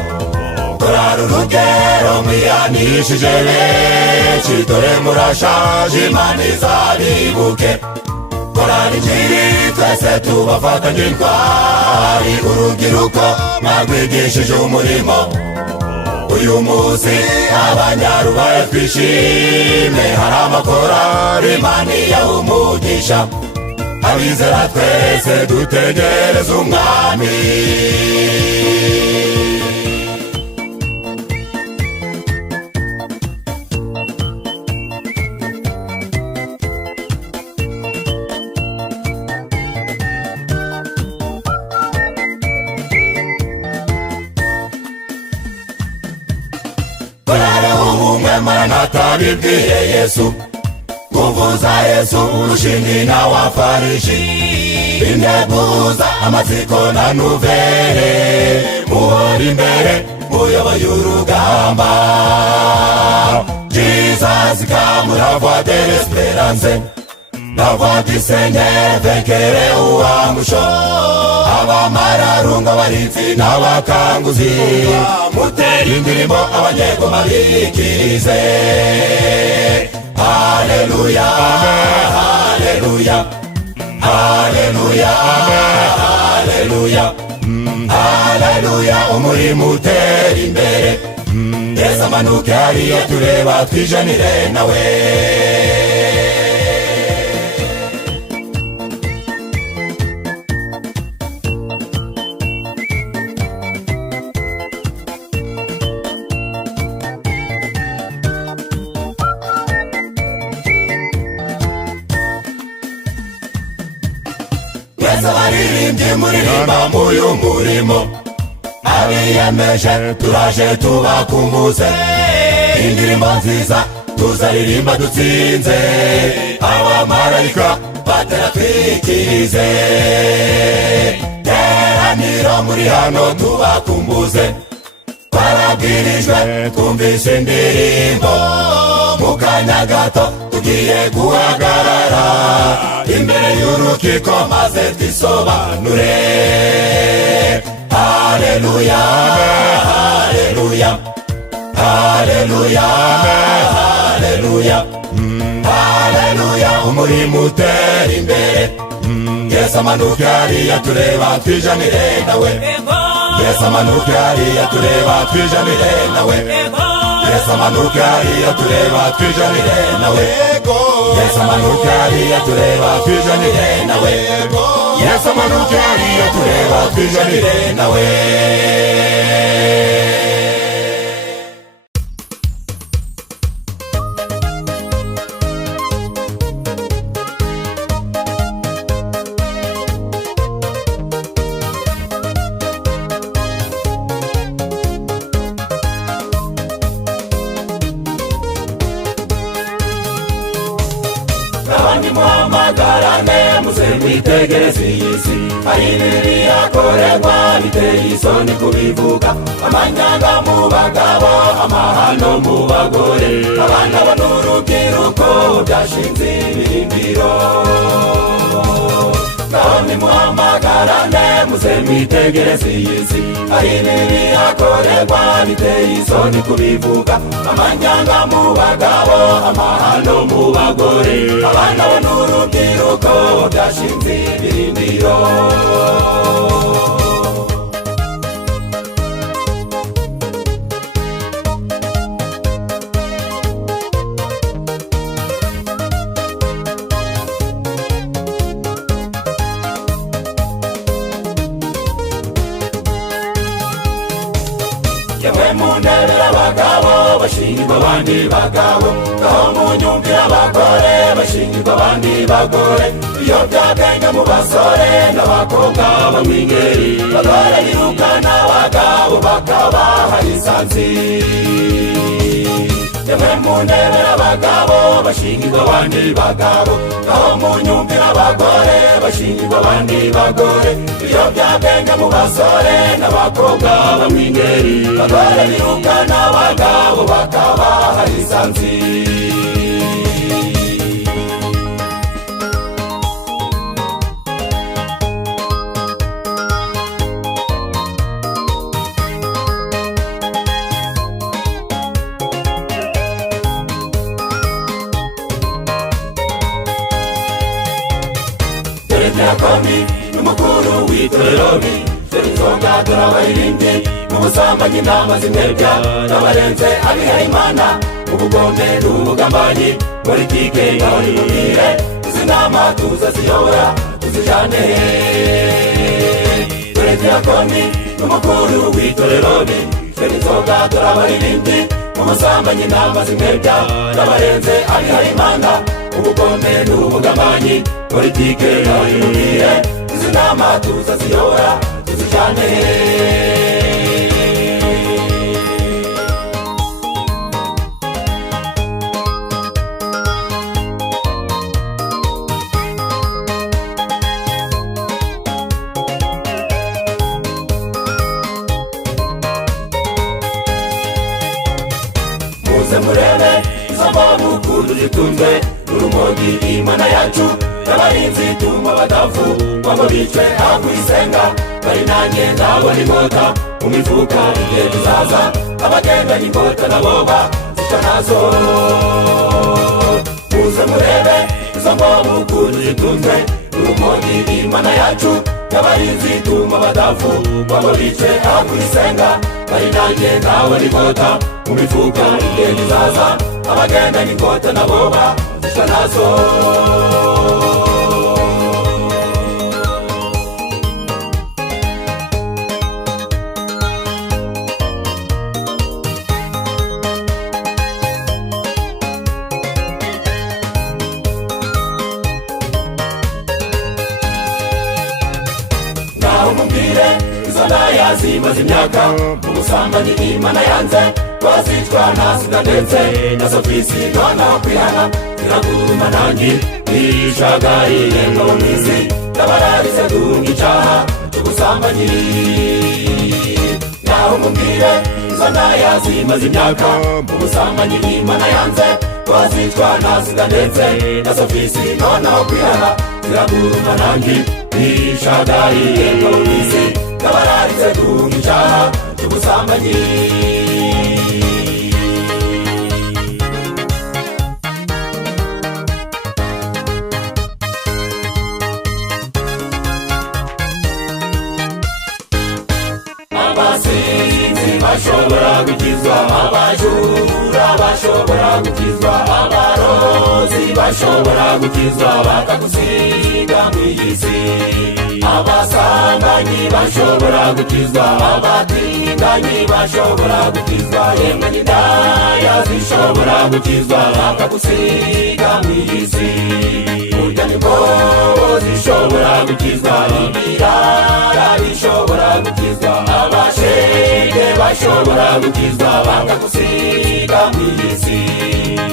korari urugero mwiyanishije benshi dore murashaje Imana izabibuke korari njiri twese tubafatanye intwari urubyiruko mwagwigishije umurimo uyu munsi abanyarubaye twishime hari amakorari Imana iyaha umugisha abizera twese dutegereze umwami korale ubumwe Maranatha bibwiye Yesu kuvuza Yesu urushinge n'abafarishi integuza amatsiko na nuvere muhora imbere muyoboye urugamba Jesus come la voix de l'espérance la voix du Seigneur vaincre uwamusho abamararunga barinzi n'abakanguzi mutera indirimbo abanyegoma bikirize Haleluya Haleluya Haleluya Haleluya Haleluya umurimo utera imbere Yesu amanuke hariya tureba twijanire nawe Yesu aririmbye muririmba muyu murimo abiyemeje turaje tubakumbuze indirimbo nziza tuzaririmba dutsinze abamarayika batera twikirize teraniro muri hano tubakumbuze barabwirijwe twumvise indirimbo mu kanya gato tugiye guhagarara imbere y'urukiko maze twisobanure Haleluya Haleluya Haleluya Haleluya Haleluya umurimo utera imbere Yesu amanuke hariya tureba twijanire nawe Yesu amanuke hariya tureba twijanire nawe Yesu amanuke hariya tureba twijanire nawe Yesu amanuke hariya tureba twijanire nawe Yesu amanuke hariya tureba twijanire nawe Abandi muhamagarane muze mwitegereze iyi si hari ibiri akorerwa biteye isoni kubivuga amanyanga mu bagabo amahano mu bagore abana n'urubyiruko byashinze ibirindiro Abandi muhamagarane muze mwitegereze iyi si hari ibiri akorerwa biteye isoni kubivuga amanyanga mu bagabo amahano mu bagore abana n'urubyiruko byashinze ibirindiro Yewe mundebera abagabo bashingirwa abandi bagabo ngaho munyumvira abagore bashingirwa abandi bagore iyo byagenge mu basore n'abakobwa bamwingeri bagore birukana abagabo bakabaha isanzi Yewe mundebera abagabo bashingirwa abandi bagabo ngaho munyumvira abagore bashingirwa abandi bagore iyo byagenge mu basore n'abakobwa bamwingeri bagore birukana abagabo bakabaha isanzi Diakoni n'umukuru w'itorero inzoga turabaririmbye n'ubusambanyi n'amazimebya n'abarenze abihaye Imana ubugombe n'ubugambanyi politike y'abahire izi nama tuzaziyobora tuzijane dore Diakoni n'umukuru w'itorero inzoga turabaririmbye n'ubusambanyi n'amazimebya n'abarenze abihaye Imana ubugombe n'ubugambanyi politike y'abahire izi nama tuzaziyobora tuzijane muze murebe izo mbavu ukuntu zitunzwe n'urumogi imana yacu n'abarinzi ituma badavu ngo bice hafi isenga bari nanjye ndabona inkota mu mifuka igihe kizaza abagendanye inkota naboba zicwa nazo muze murebe izo mbavu ukuntu zitunzwe n'urumogi imana yacu n'abarinzi ituma badavu ngo bice hafi isenga bari nanjye ndabona inkota mu mifuka igihe kizaza abagendanye inkota naboba zicwa nazo umubwire izo ndaya zimaze imyaka mu busambanyi imana yanze bazicwa na sida ndetse na sofisi noneho kwihana ziraguruma nanjye ishagariye ngo mwisi ndabararize dunga icyaha cy'ubusambanyi naho umubwire izo ndaya zimaze imyaka mu busambanyi imana yanze bazicwa na sida ndetse na sofisi noneho kwihana ziraguruma nanjye ishagariye ngo mwisi ndabararize dunga icyaha cy'ubusambanyi abasinzi bashobora gukizwa abajura bashobora gukizwa abarozi bashobora gukizwa bakagusiga mw'iyi si abasambanyi bashobora gukizwa abatinganyi bashobora gukizwa yemwe n'indaya zishobora gukizwa bakagusiga mw'iyi si burya n'imbobo zishobora gukizwa ibirara bishobora gukizwa abashege bashobora gukizwa bakagusiga mw'iyi si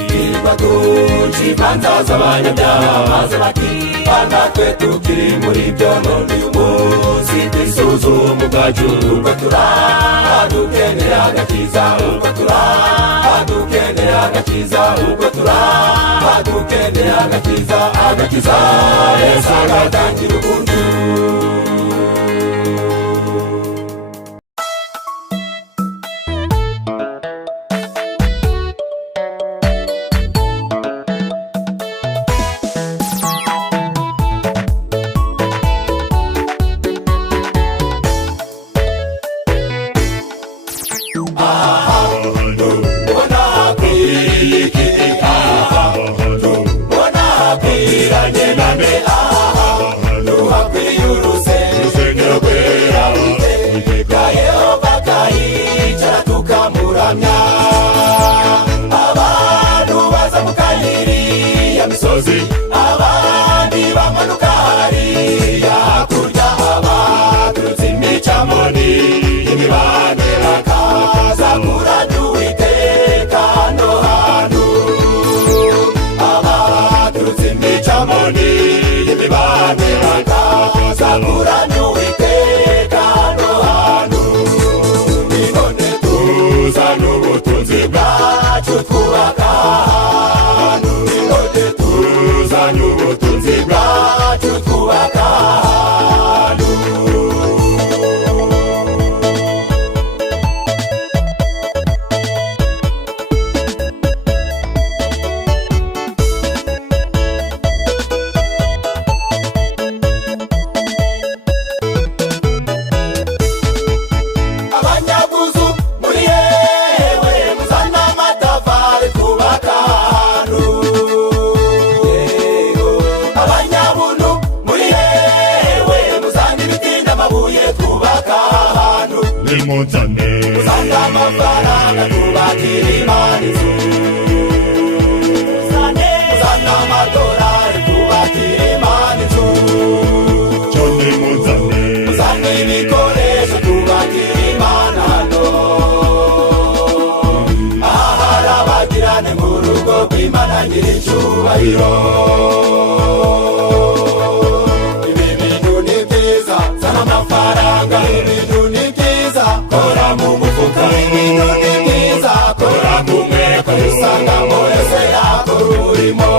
birirwa duca imanza z'abanyabyaha maze bakibanda twe tukiri muri byo none uyu munsi twisuzuma ubwacu uko turaha dukenera agakiza uko turaha dukenera agakiza uko turaha dukenera agakiza agakiza Yesu agatangira ukuntu abandi bamanuka hariya hakurya abaturutse imicamoni y'imibande bakaza kuramya Uwiteka hano hantu abaturutse imicamoni y'imibande bakaza kuramya Uwiteka hano hantu none tuzana ubutunzi bwacu twubaka ubutunzi bwacu twubaka ahantu abanyaguzu muri yewe muzana amatafari twubaka ahantu abanyabuntu muri yewe muzana ibiti n'amabuye twubaka ahantu nimuzane muzana amafaranga twubakira Imana inzu muzana amadolari twubakira Imana inzu cyo nimuzane muzana ibikoresho twubakira Imana hano ahari abagirane mu rugo rw'Imana nyir'icyubahiro amafaranga ibintu ni byiza kora mu mufuka ibintu ni byiza kora mu mweko dusangamo yose yakora umurimo.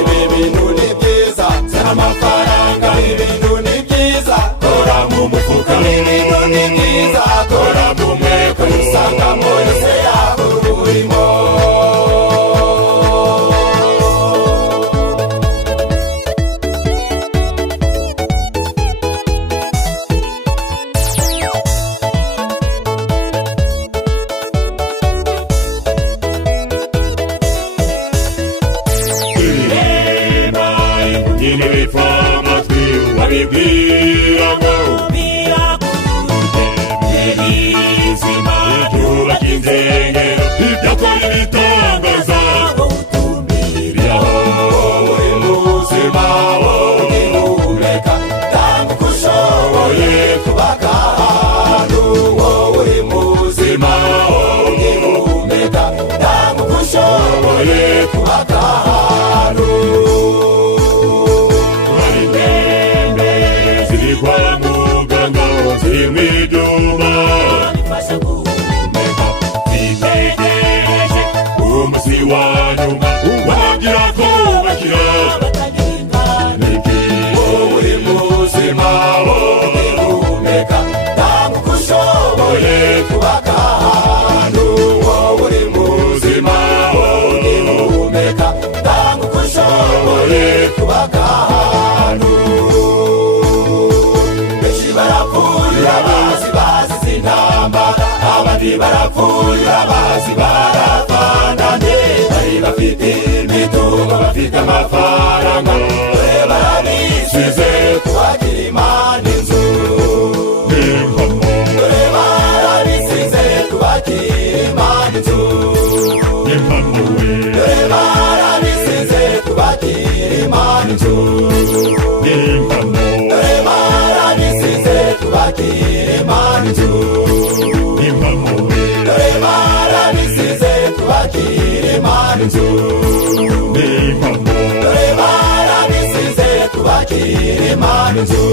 Ibi bintu ni byiza zana amafaranga, ibintu ni byiza kora mu mufuka, ibintu ni byiza kora mu mweko, dusangamo yose yakora umurimo. Barapfuye abazi barapfanane, bari bafite imitungo bafite amafaranga, dore barabisize kubagira Imana inzu. Dore barabisize kubagira Imana inzu. Dore barabisize kubagira Imana inzu. Dore barabisize kubagira Imana inzu. Dore barabisize kubagira Imana inzu. Dore barabisize kubagira Imana inzu.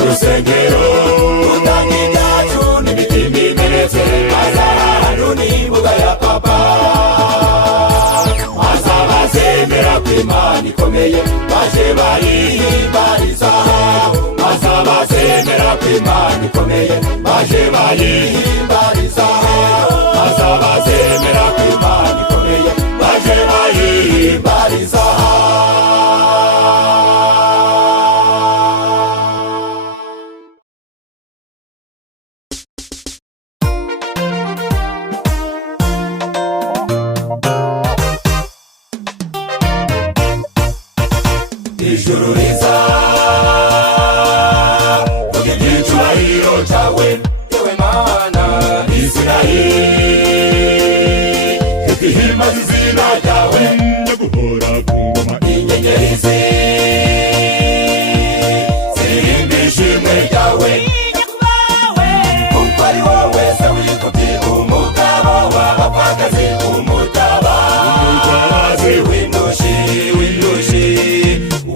Urusengero rutanga ibyacu n'imitima imenetse, maze ahantu n'imbuga ya papa, maze abazemera ko Imana ikomeye baje bayihimbariza, maze abazemera ko Imana ikomeye baje bayihimbariza, maze abazemera ko Imana ikomeye baje bayihimbariza. Ijuru riza vuga icyubahiro cyawe yewe Mana, Isirayeli itihimaza izina ryawe, ndaguhora ku ngoma. inyenyeri ziririmba ishimwe ryawe, kuko ari wowe se wikubye umugabo w'abapfakazi, umutabazi w'indushi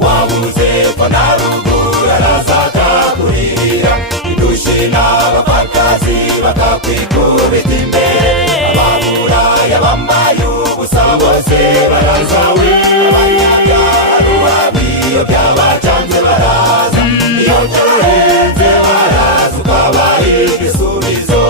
wabuze ko na ruguru arazaga kurira indushi n'abapfakazi bakakwikubita imbere, ababuraye bambaye ubusa bose barazawe, abanyabyaha ruhabi iyo byabacanze baraza, iyo byahenze baraza ukabaha igisubizo.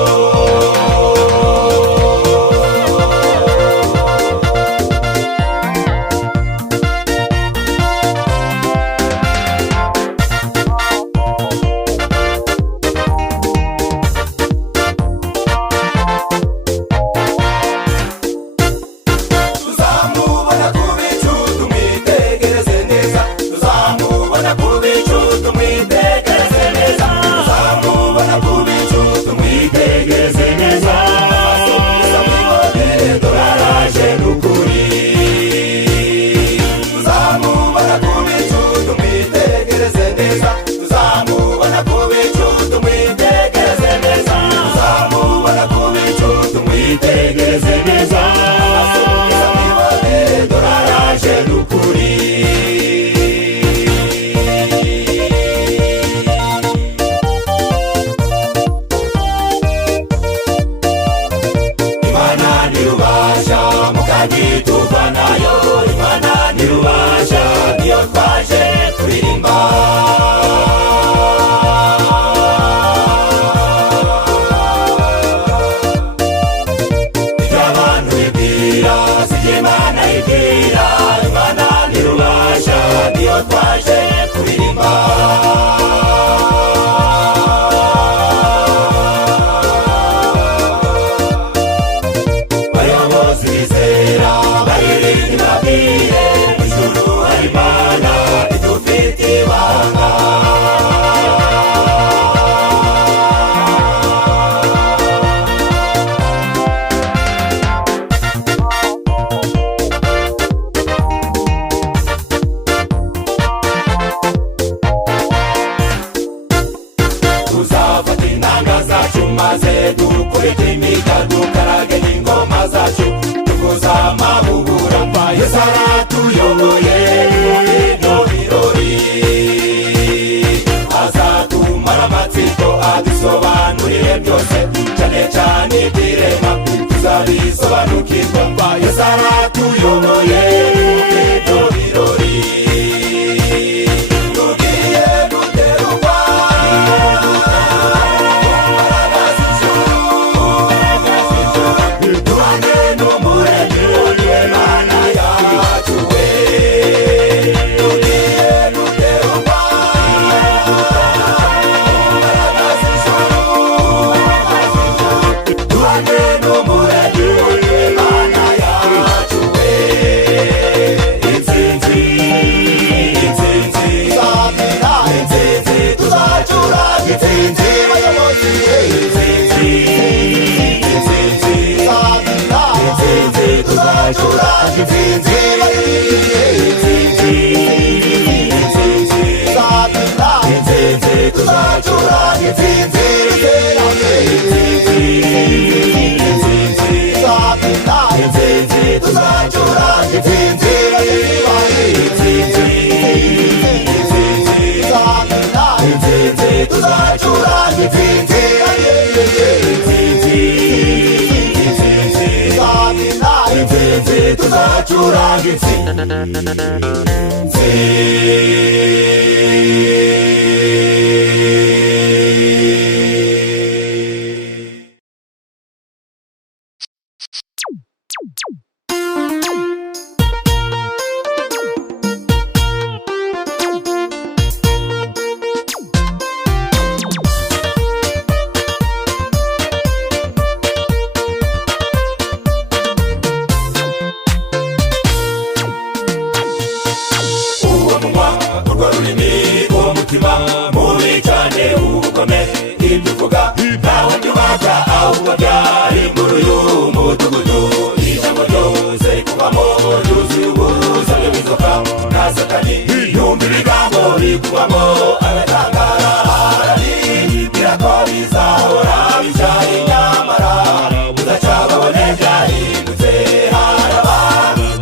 tuzafata inanga zacu maze dukubite imigya dukarage n'ingoma zacu tuvuza amabubura Yesu aratuyoboye muri ibyo birori azatumara amatsiko adusobanurire byose cyane cyane iby'irema tuzabisobanukirwa Yesu aratuyoboye muri ibyo birori tugiye guterwa duhane n'umuremyi w'Imana yacu we tugiye guterwa duhane n'umuremyi w'Imana yacu we intsinzi intsinzi intsinzi tuzacura intsinzi bayobozi intsinzi intsinzi intsinzi tuzacura intsinzi intsinzi intsinzi intsinzi tuzacura intsinzi intsinzi tuzacura intsinzi intsinzi tuzacura intsinzi intsinzi tuzacura uwo munwa urwo rurimi uwo mutima mubi cyane ubugome ibyo uvuga ntawe byubaka ahubwo byari inkuru y'umudugudu ijambo ryose rikuvamo ryuzuye ubuza bw'inzoka na satani yumva ibigambo bikuvamo agatangara arabibwira ko bizahora bicaye nyamara budaca babone byahindutse haraba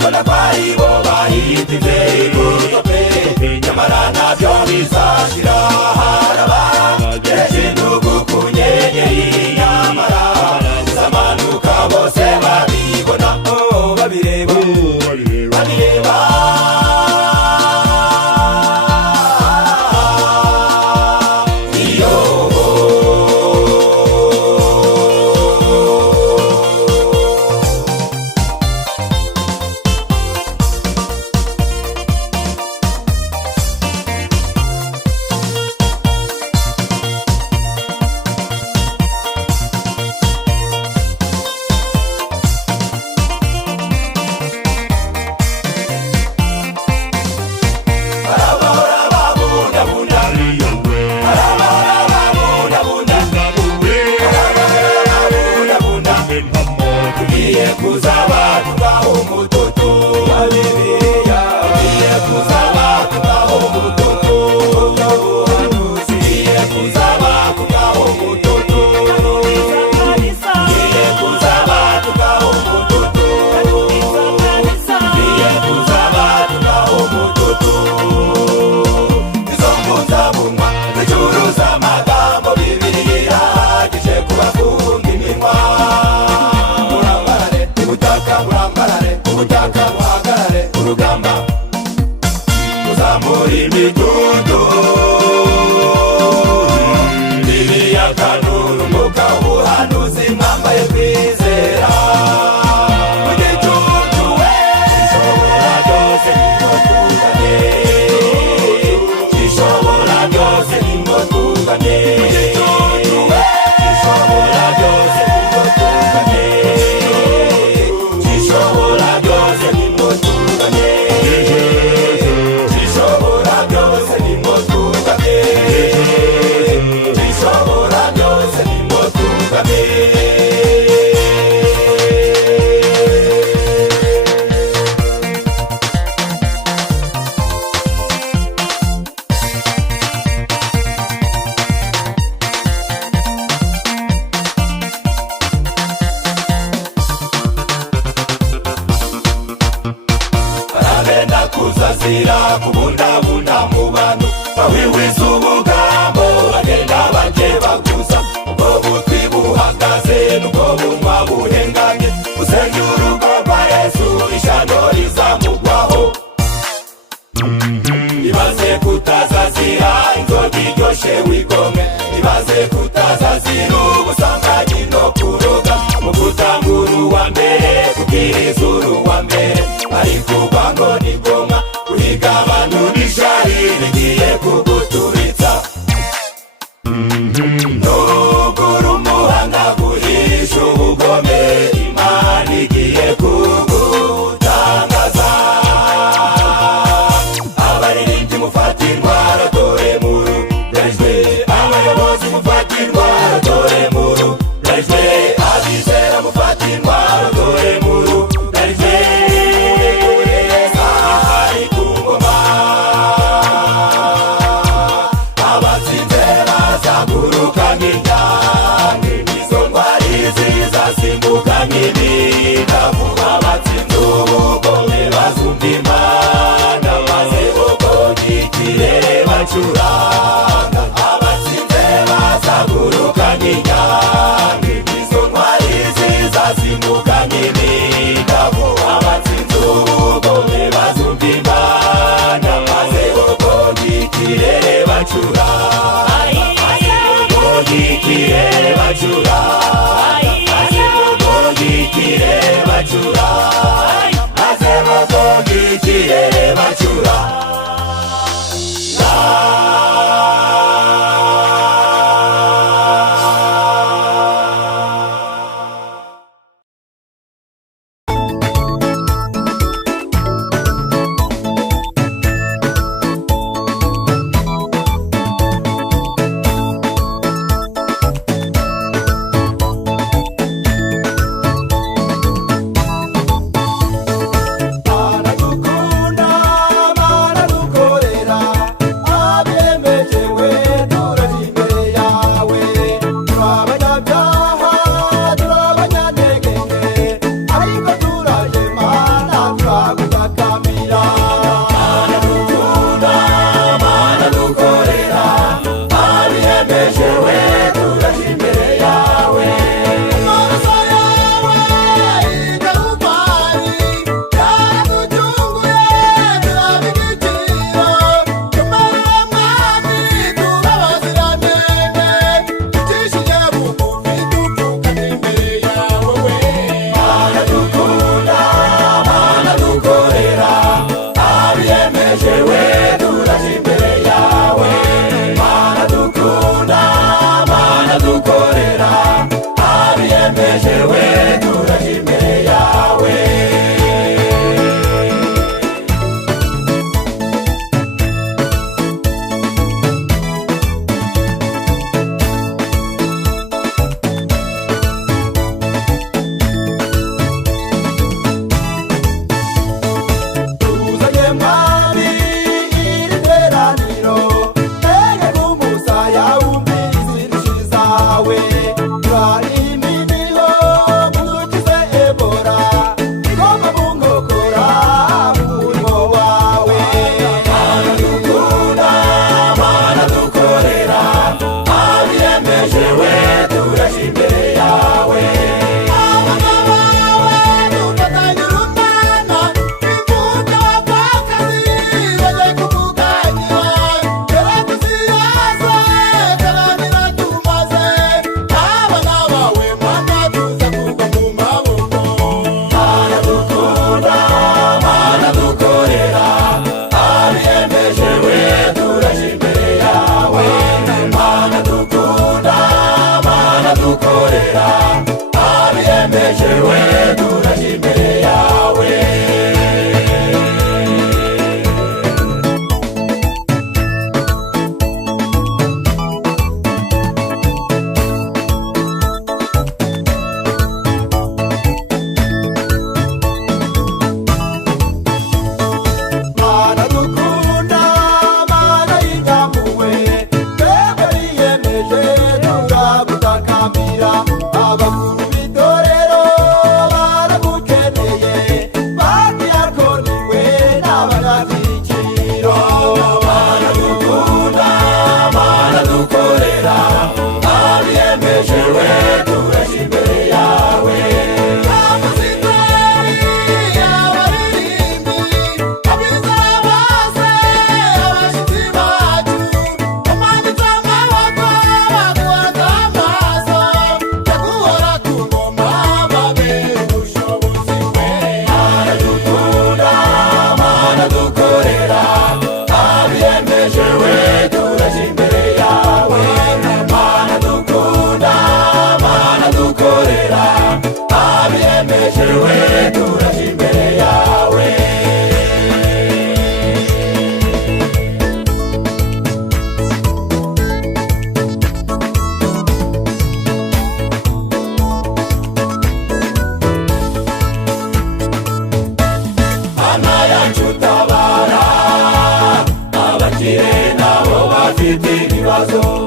bona ko ari bo bahitinze iburyo pe nyamara ntabyo bizashira haraba gereje ku nyenyeri nyamara zamanuka bose babibona babireba babireba iyo barabahora babundabunda barabahora babundabunda barabahora babundabunda tugiye kuzaba tubaho umututu wa Bibiliya tugiye kuzaba tubaho umututu tugiye kuzaba tubaho umututu tugiye kuzaba tubaho umututu tugiye kuzaba tubaho umututu izo mbuzabunwa zicuruza amagambo Bibiliya irahagije kubafunga iminwa murambarare ubutaka murambarare ubutaka buhagarare urugamba muzamura imitutu Bibiliya kanura umwuka w'ubuhanuzi mwambaye kwizera mu gicucu we gishobora byose nimwo tugane gishobora byose nimwo tugane mu gicucu we gishobora byose nimwo tugane gishobora byose nimwo tugane gishobora byose nimwo batewe igomwe ibaze kutazazira ubusambanyi no kuroga mu gutangura uwa mbere kubwiriza uwa mbere ariko urwango ni ngoma guhiga abantu n'ishari rigiye kuguturitsa nugura umuhanga guhisha ubugome imana igiye kugutangaza abaririmbyi mufata intwaro dore murejwe abayobozi mufata intwaro dore murejwe abizera mufata intwaro dore murejwe ari ku ngoma abatsinze bazaguruka nk'inyange izo ndwari zizasimbuka nk'imigavu abatsinze ubugome bazumva imana maze bogoga ikirere bacuranga abatsinze bazaguruka nk'inyange izo ndwari zizasimbuka nk'imigavu abatsinze ubugome bazumva imana maze bogoga ikirere bacuranga ikirere bacuranga ikirere bacuranga ikirere bacuranga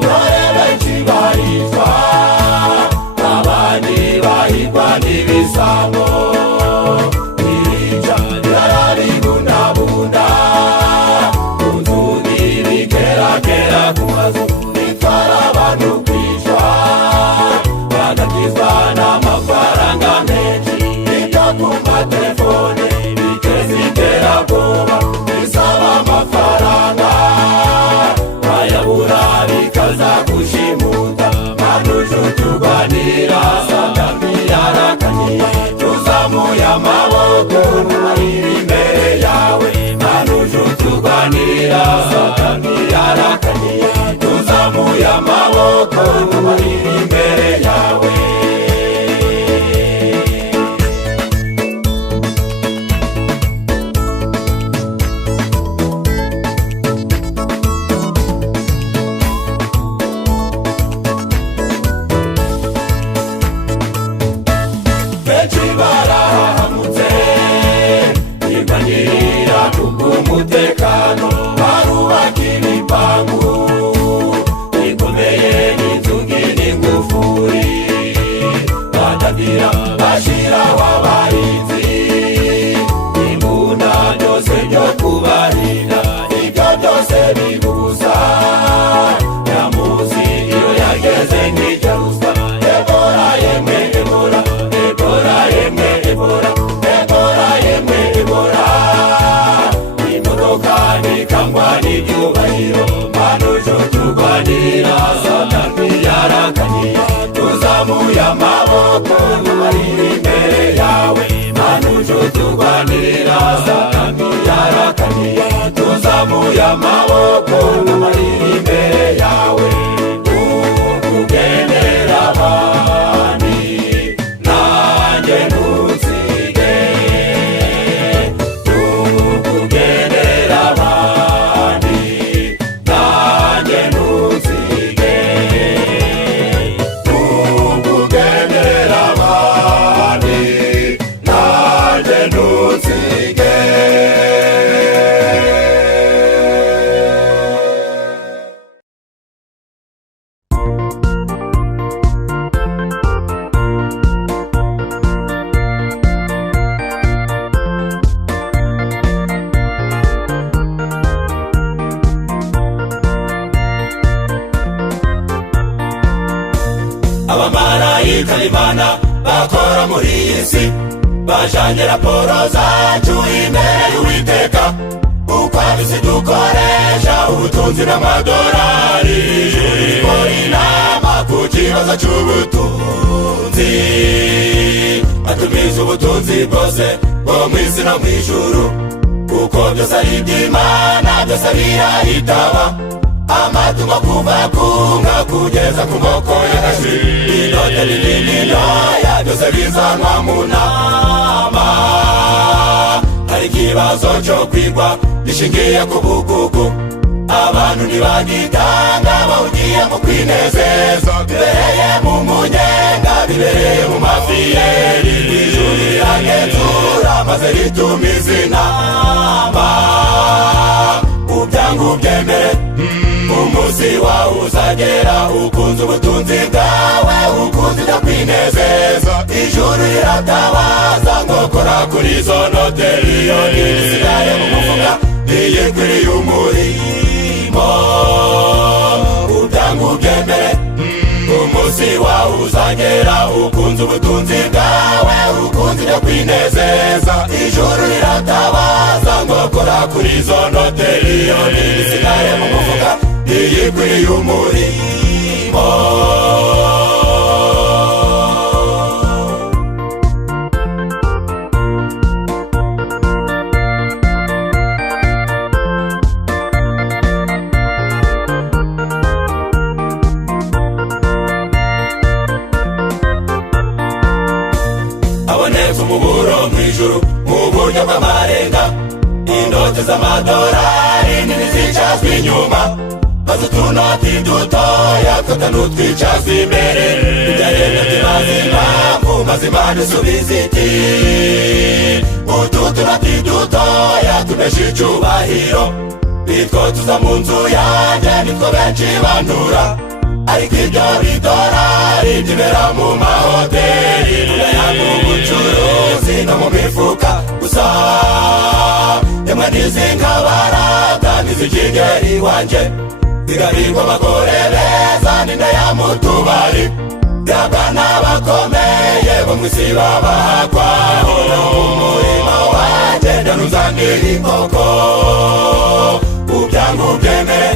dore benshi baricwa abandi bahigwa n'ibisambo irica rirarabibundabunda ku nzugi bikerakera ku mazu bitwara abantu kwicwa bagatizwa n'amafaranga menshi bita ku matelefone biteza iterabwoba bisaba amafaranga bayabura bikaza gushimuta manuje turwanira satani yarakaniye tuzamuye amaboko ari imbere yawe manuje turwanira satani yarakaniye tuzamuye amaboko ari imbere yawe benshi barahamutse bimanira kubw'umutekano barubaka ibipangu bikomeye n'inzugi n'ingufuri batagira bashiraho abarinzi imbunda byose byo kubarinda ibyo byose bibuza nyamuzi iyo yageze nk'ijya ruswa ebora yemwe ebora ebora yemwe ebora ebora yemwe ebora imodoka nikangwa n'ibyubahiro manuje turwanira satani yarakaniye tuzamuye amaboko ari imbere yawe manuje turwanira satani yarakaniye tuzamuye amaboko ari imbere yawe ukugendera abandi nanjye ntunsige ukugendera abandi nanjye ntunsige ukugendera abandi nanjye ntunsige abamarayika b'Imana bakora muri iyi si bajanye raporo zacu imbere y'Uwiteka uko abisi dukoresha ubutunzi n'amadolari ikora inama ku kibazo c'ubutunzi atumiza ubutunzi bwose bwo mw'isi no mw'ijuru kuko byose ari iby'Imana byose birahitaba amatungo kuva kunga kugeza ku moko y'agashi inote n'ibindi ntoya byose bizanwa mu nama hari ikibazo cyo kwigwa gishingiye ku bugugu abantu ntibagitanga bawugiye mu kwinezeza bibereye mu munyenga bibereye mu mafiyeri ijuru riragenzura maze ritumiza inama ubyangu ubyemere umunsi wawe uzagera ukunze ubutunzi bwawe ukunze ibyo kwinezeza ijuru riratabaza ngo kora kuri izo note miliyoni zisigaye mu mufuka ntiyikwiriye umurimo ubyangu ubyemere umunsi wawe uzagera ukunze ubutunzi bwawe ukunze ibyo kwinezeza ijuru riratabaza ngo kora kuri izo note miliyoni zisigaye mu mufuka ntiyikwiriye umurimo abonetse umuburo mw'ijuru mu buryo bw'amarenga inote z'amadolari nini zicazwa inyuma maze utunoti dutoya tw'utanutwicazwa imbere ibyaremwe byimaze impamvu maze Imana isubiza iti utu tunoti dutoya tumesha icubahiro nitwo tuza mu nzu yanjye, nitwo benshi bandura, ariko ibyo bidorari byibera mu mahoteli, n'ayandi ubucuruzi no mu mifuka gusa. Yemwe n'izinkabarata n'izikigera iwanjye, zigarirwa abagore beza n'indaya mu tubari, byabwa n'abakomeye bo mu isi babahakwaho. No mu murima wanjye ndanuzanira inkoko, ubyange ubyemere,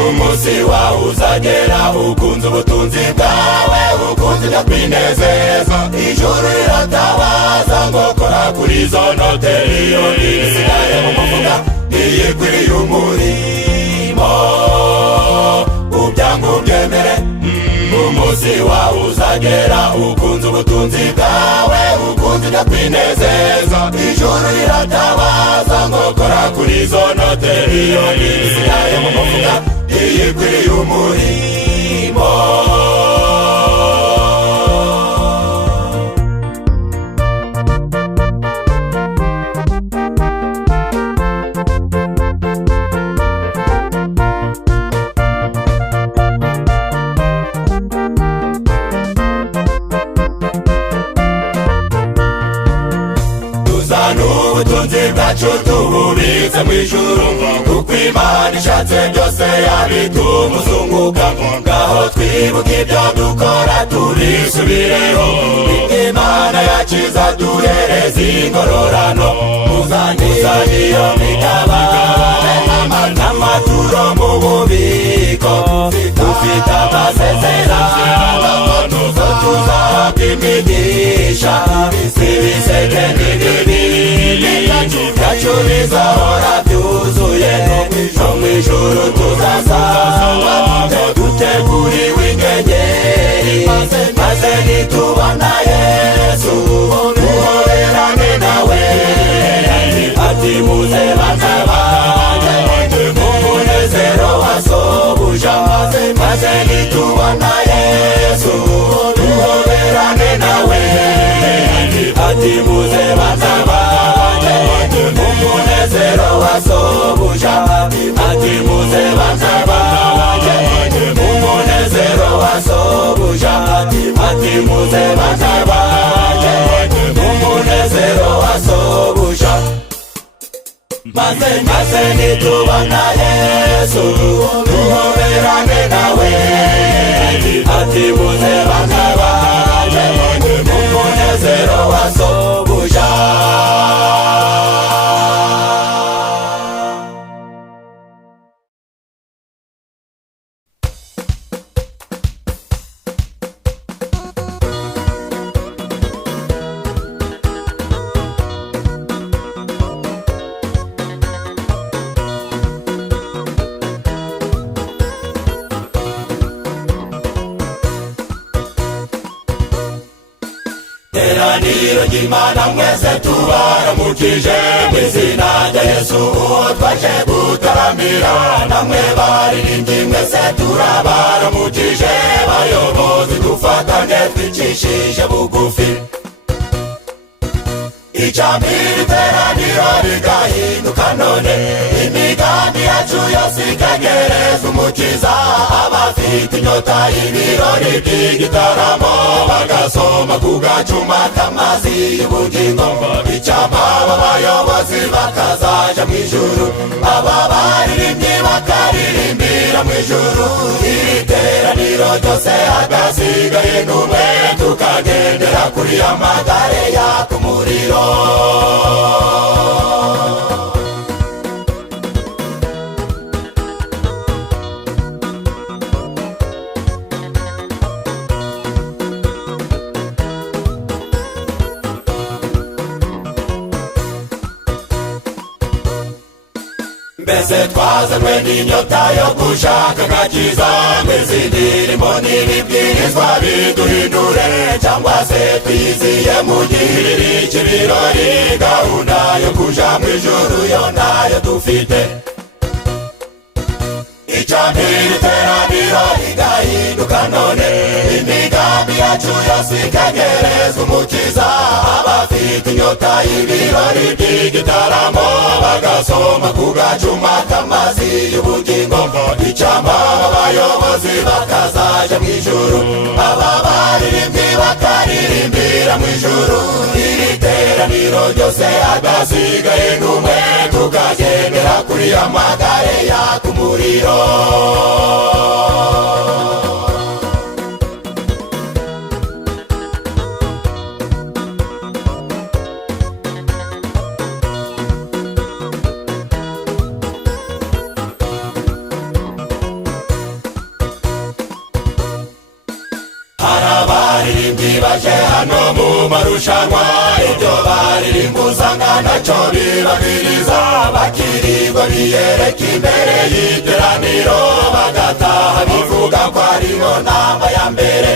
umunsi wawe uzagera, ukunze ubutunzi bwawe, ukunze ibyo kwinezeza, ijuru riratabaza ngo kora kuri izo noteri, iyo isigaye mu mufuka ntiyikwiriye umurimo. Ubyange ubyemere, umunsi wawe uzagera, ukunze ubutunzi bwawe, ukunze ibyo kwinezeza, ijuru riratabaza ngo kora kuri izo noteri, iyo isigaye mu mufuka ntiyikwiriye umurimo. Ubutunzi bwacu tububitse mu ijuru, kuko Imana ishatse byose yabitumuzunguka. Ngaho twibuke ibyo dukora tubisubireho, Imana yacu izaduhereza ingororano. Muzane iyo migabane n'amaturo mu bubiko, dufite amasezerano tuzo tuzahabwa imigisha, ibiseke n'ibibindi byacu bizahora byuzuye, no mu ijuru tuzasanga duteguriwe inyenyeri, maze nitubona Yesu duhoberane nawe. Ati muze bana banjye mu munezero wa sobuja, maze nitubona Yesu duhoberane nawe. Ati muze bana banjye mu munezero wa sobuja, ati muze bana banjye mu munezero wa sobuja, ati muze bana banjye mu munezero wa sobuja, maze nitubona Yesu duhoberane nawe. Ati muze bana banjye mu munezero wa sobuja. Teraniro ry'Imana mwese tubaramukije, mu izina rya Yesu uwo twaje gutaramira. Namwe baririmbyi mwese turabaramukije, bayobozi dufatanye twicishije bugufi. Icambiri teraniro rigahinduka none, imigambi yacu yose ikagereza umukiza. Abafite inyota y'ibirori by'igitaramo, bagasoma ku gacuma k'amazi y'ubugingo. Icampa aba bayobozi bakazaja mu ijuru, aba baririmbyi bakaririmbira mu ijuru. Iri teraniro ryose hagasigaye n'umwe, tukagendera kuri amagare yaka umuriro. Mbese twazanywe n'inyota yo gushaka agakiza, mw'izi ndirimbo n'ibibwirizwa biduhindure, cyangwa se twiziye mu gihiriri cy'ibirori, gahunda yo kuja mu ijuru yo nayo dufite. Icambiri teraniro rigahinduka none, imigambi yacu yose ikegerezwa umukiza abafite inyota y'ibirori by'igitaramo bagasoma ku gacuma k'amazi y'ubugingo icyampa abayobozi bakazaja mu ijuru aba baririmbyi bakaririmbira mu ijuru iri teraniro ryose hadasigaye n'umwe tukagendera kuri amagare yaka umuriro baje hano mu marushanwa ibyo baririmba usanga ntacyo bibabwiriza bakirirwa biyereka imbere y'iteraniro bagataha bivuga ko ariyo nama ya mbere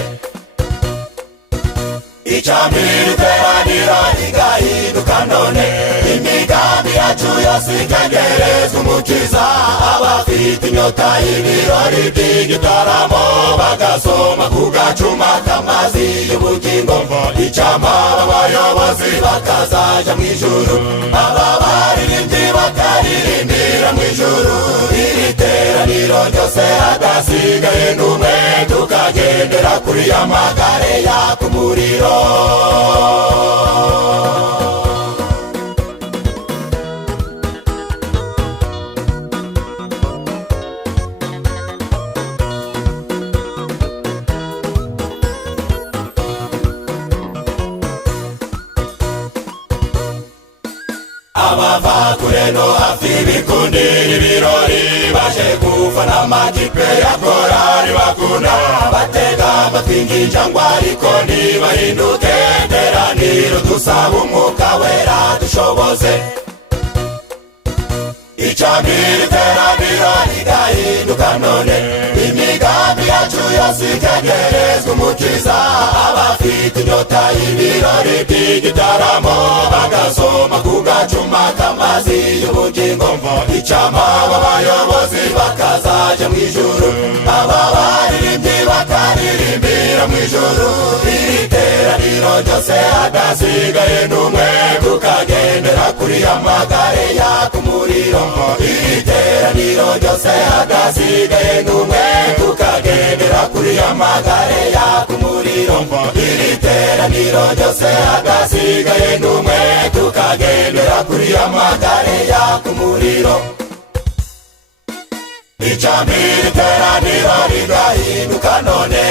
icambere iteraniro rigahinduka none imigambi yacu yose ikegerezwa umukiza abafite inyota y'ibirori by'igitaramo bagasoma ku gacuma k'amazi y'ubugingo icampa abayobozi bakazaja mu ijuru aba baririmbyi bakaririmbira mu ijuru iri teraniro ryose hadasigaye n'umwe tukagendera kuri amagare yaka umuriro abava kure no hafi bikundira ibirori baje gufana amakipe ya korari bakunda batega amatwi nk'injangwe ariko ntibahinduke teraniro dusaba umwuka wera dushoboze icambere teraniro rigahinduka none imigambi yacu yose ikegerezwa umukiza abafite inyota y'ibirori by'igitaramo bagasoma ku gacuma k'amazi y'ubugingo icampa abayobozi bakazaja mu ijuru aba baririmbyi bakaririmbira mu ijuru iri teraniro ryose hadasigaye n'umwe tukagendera kuri amagare yaka umuriro iri teraniro ryose hadasigaye n'umwe tukagendera kuri amagare yaka umuriro iri teraniro ryose hadasigaye n'umwe tukagendera kuri amagare yaka umuriro icambere teraniro rigahinduka none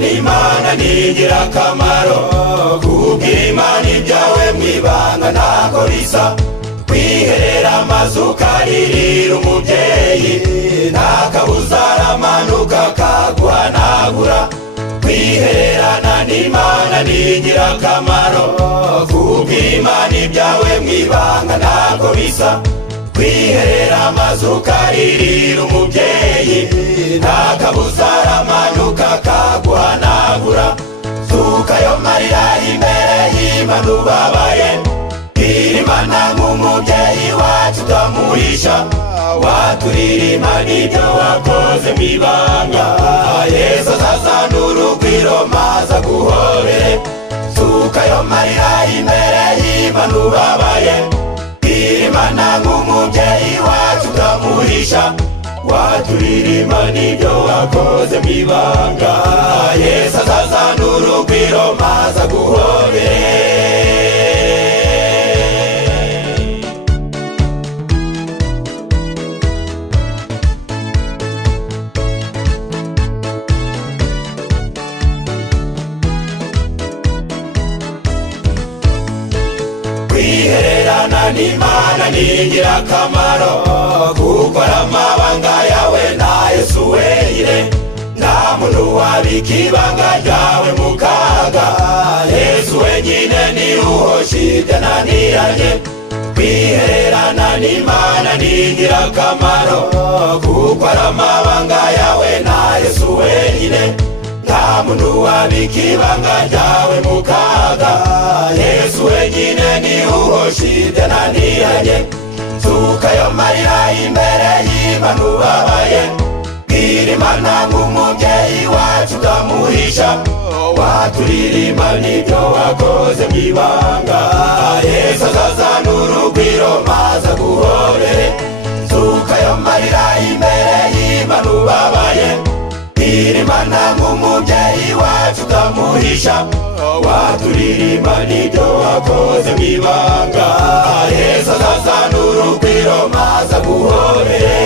n'Imana n'ingirakamaro kubwira Imana ibyawe mwibanga ntako bisa kwiherera amazu ukaririra umubyeyi ntakabuza aramanuka akaguhanagura kwihererana n'Imana n'ingirakamaro kubwira Imana ibyawe mwibanga ntako bisa kwiherera amazu ukaririra umubyeyi ntakabuza aramanuka akaguhanagura tukayo marira imbere y'Imana ubabaye Imana nk'umubyeyi wacu utamuhisha waturirimba n'ibyo wakoze mwibanga Yesu azazana urugwiro maze aguhobere tukayo marira imbere y'Imana ubabaye Imana nk'umubyeyi wacu utamuhisha waturirimba n'ibyo wakoze mwibanga Yesu azazana urugwiro maze aguhobere kwihererana n'Imana n'ingirakamaro kuko ari amabanga yawe na Yesu wenyine nta muntu wabika ibanga ryawe mu kaga Yesu wenyine ni uhosha ibyananiranye kwihererana n'Imana ni ingirakamaro, kuko ari amabanga yawe na Yesu wenyine. Nta muntu wabika ibanga ryawe mu kaga, Yesu wenyine ni uhosha ibyananiranye. Nsuka ayo marira imbere y'Imana ubabaye, bwira Imana nk'umubyeyi wacu utamuhisha, waturirimba n'ibyo wakoze mw'ibanga. Yesu azazana urugwiro maze aguhorere. Nsuka ayo marira imbere y'Imana ubabaye, bwira Imana nk'umubyeyi wacu utamuhisha, waturirimba n'ibyo wakoze mw'ibanga. Yesu azazana urugwiro maze aguhorere.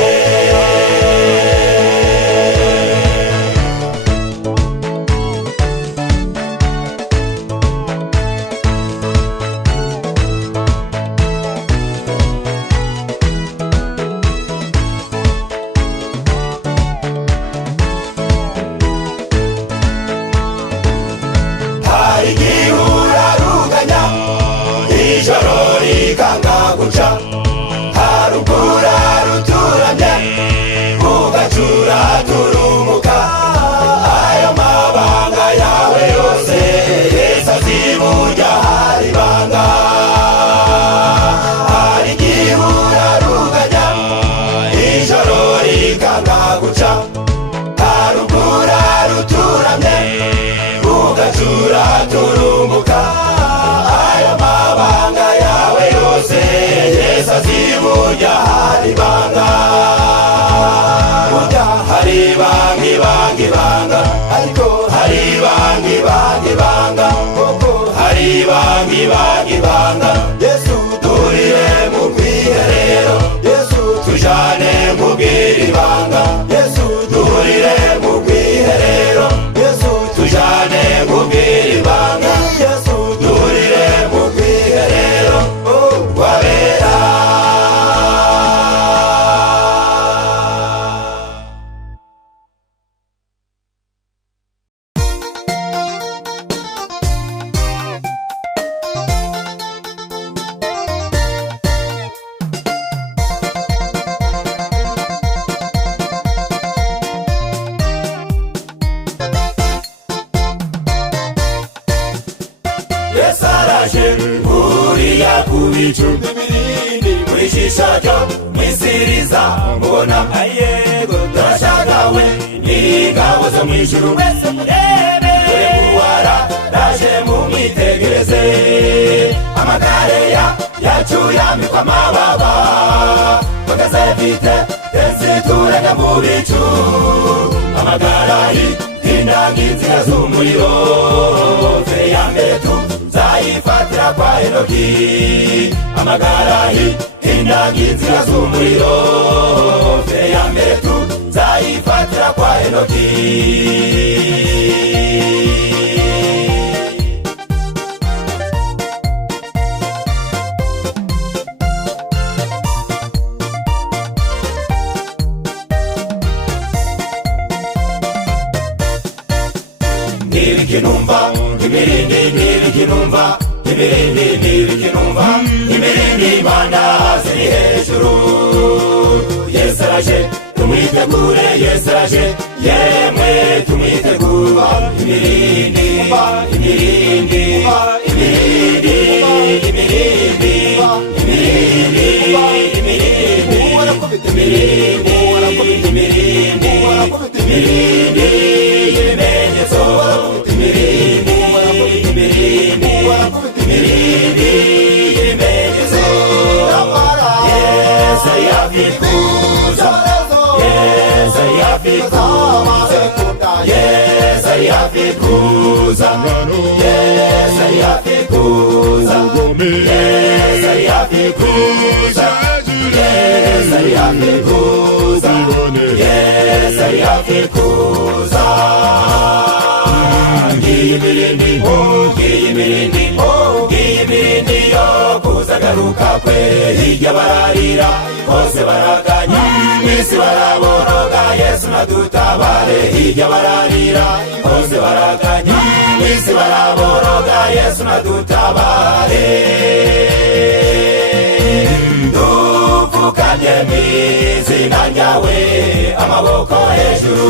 Harugura ruturanye ugacura turumuka, ayo mabanga yawe yose Yesu aziburya hari banga. Hari igihura ruganya ijoro rikanga guca, harugura ruturamye ugacura turumuka, ayo mabanga yawe yose Yesu aziburya hari banga. Burya hari banga ibanga ibanga, ariko hari banga ibanga ibanga, koko hari banga ibanga ibanga. Yesu durire mu bwiherero, Yesu tujane mu bw'ibanga. Yesu durire mu bwiherero, Yesu tujane mu bw'ibanga. Yesu durire mu bwiherero wabera. Yesu araje uriya ku bicu n'ibirindi, muri shisha ryo mwisiriza mubona. Ayego turashagawe n'ingabo zo mw'ijuru, mwese murebe dore nguwara raje mumwitegereze. Amagare yacu yambikwa amababa, magaze vite tenzituranya mu bicu. Amagara hindangi inzira z'umuriro, fere ya mbetu zayifatira kwa Enoki. Amagara hindangi inzira z'umuriro, fere ya mbetu zayifatira kwa Enoki. Ntibikinumva imirindi, ntibikinumva imirindi, ntibikinumva imirindi. Imana ziri hejuru. Yesu araje tumwitegure, Yesu araje yemwe tumwitegura. Imirindi, imirindi, imirindi, imirindi, imirindi, imirindi, imirindi, imirindi, ibimenyetso. Imirindi, imirindi, imirindi, ibimenyetso. Yesu yafikuza, Yesu yafikuza, Yesu yafikuza, Yesu yafikuza, Yesu yafikuza, Yesu yafikuza, Yesu yafikuza. Imirindi, imirindi, imirindi yo kuzagaruka kwe. Hirya bararira hose baraganya, mw'isi baraboroga Yesu nadutabare. Hirya bararira hose baraganya, mw'isi baraboroga Yesu nadutabare. amaboko hejuru.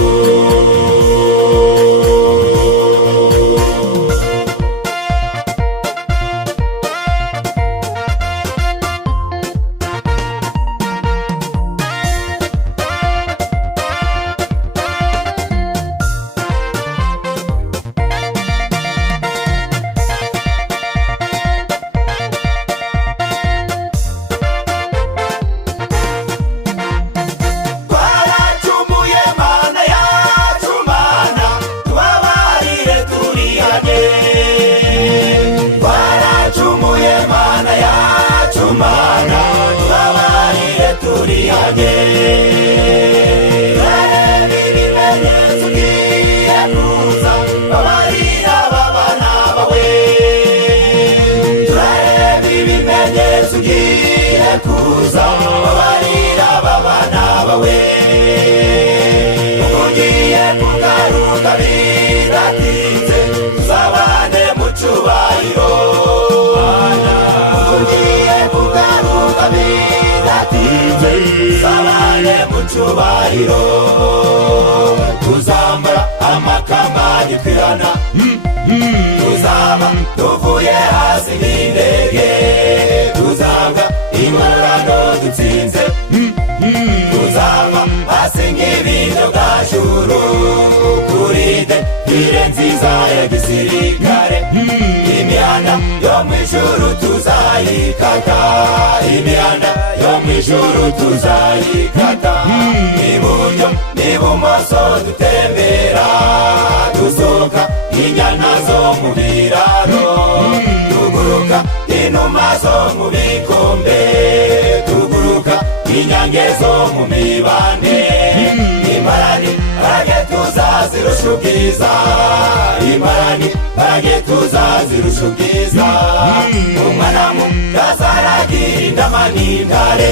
Ugiye kugaruka bidatinze, tuzabane mu cyubahiro. Ugiye kugaruka bidatinze, tuzabane mu cyubahiro. Tuzambara amakamba gitwirana, tuzaba tuvuye hasi nk'indege, tuzanga ingororano dutsinze, tuzaba hasi nk'ibinyogajuru kuri defile nziza ya gisirikare. Imihanda yo mw'ijuru tuzayikata, imihanda yo mw'ijuru tuzayikata. Iburyo n'ibumoso dutembera, dusohoka inyana zo mu biraro, tuguruka inuma zo mu bikombe, tuguruka inyange zo mu mibande. Imparani barage tuzazirusha ubwiza, imparani barage tuzazirusha ubwiza. Umwana mu yazaragira indama n'intare.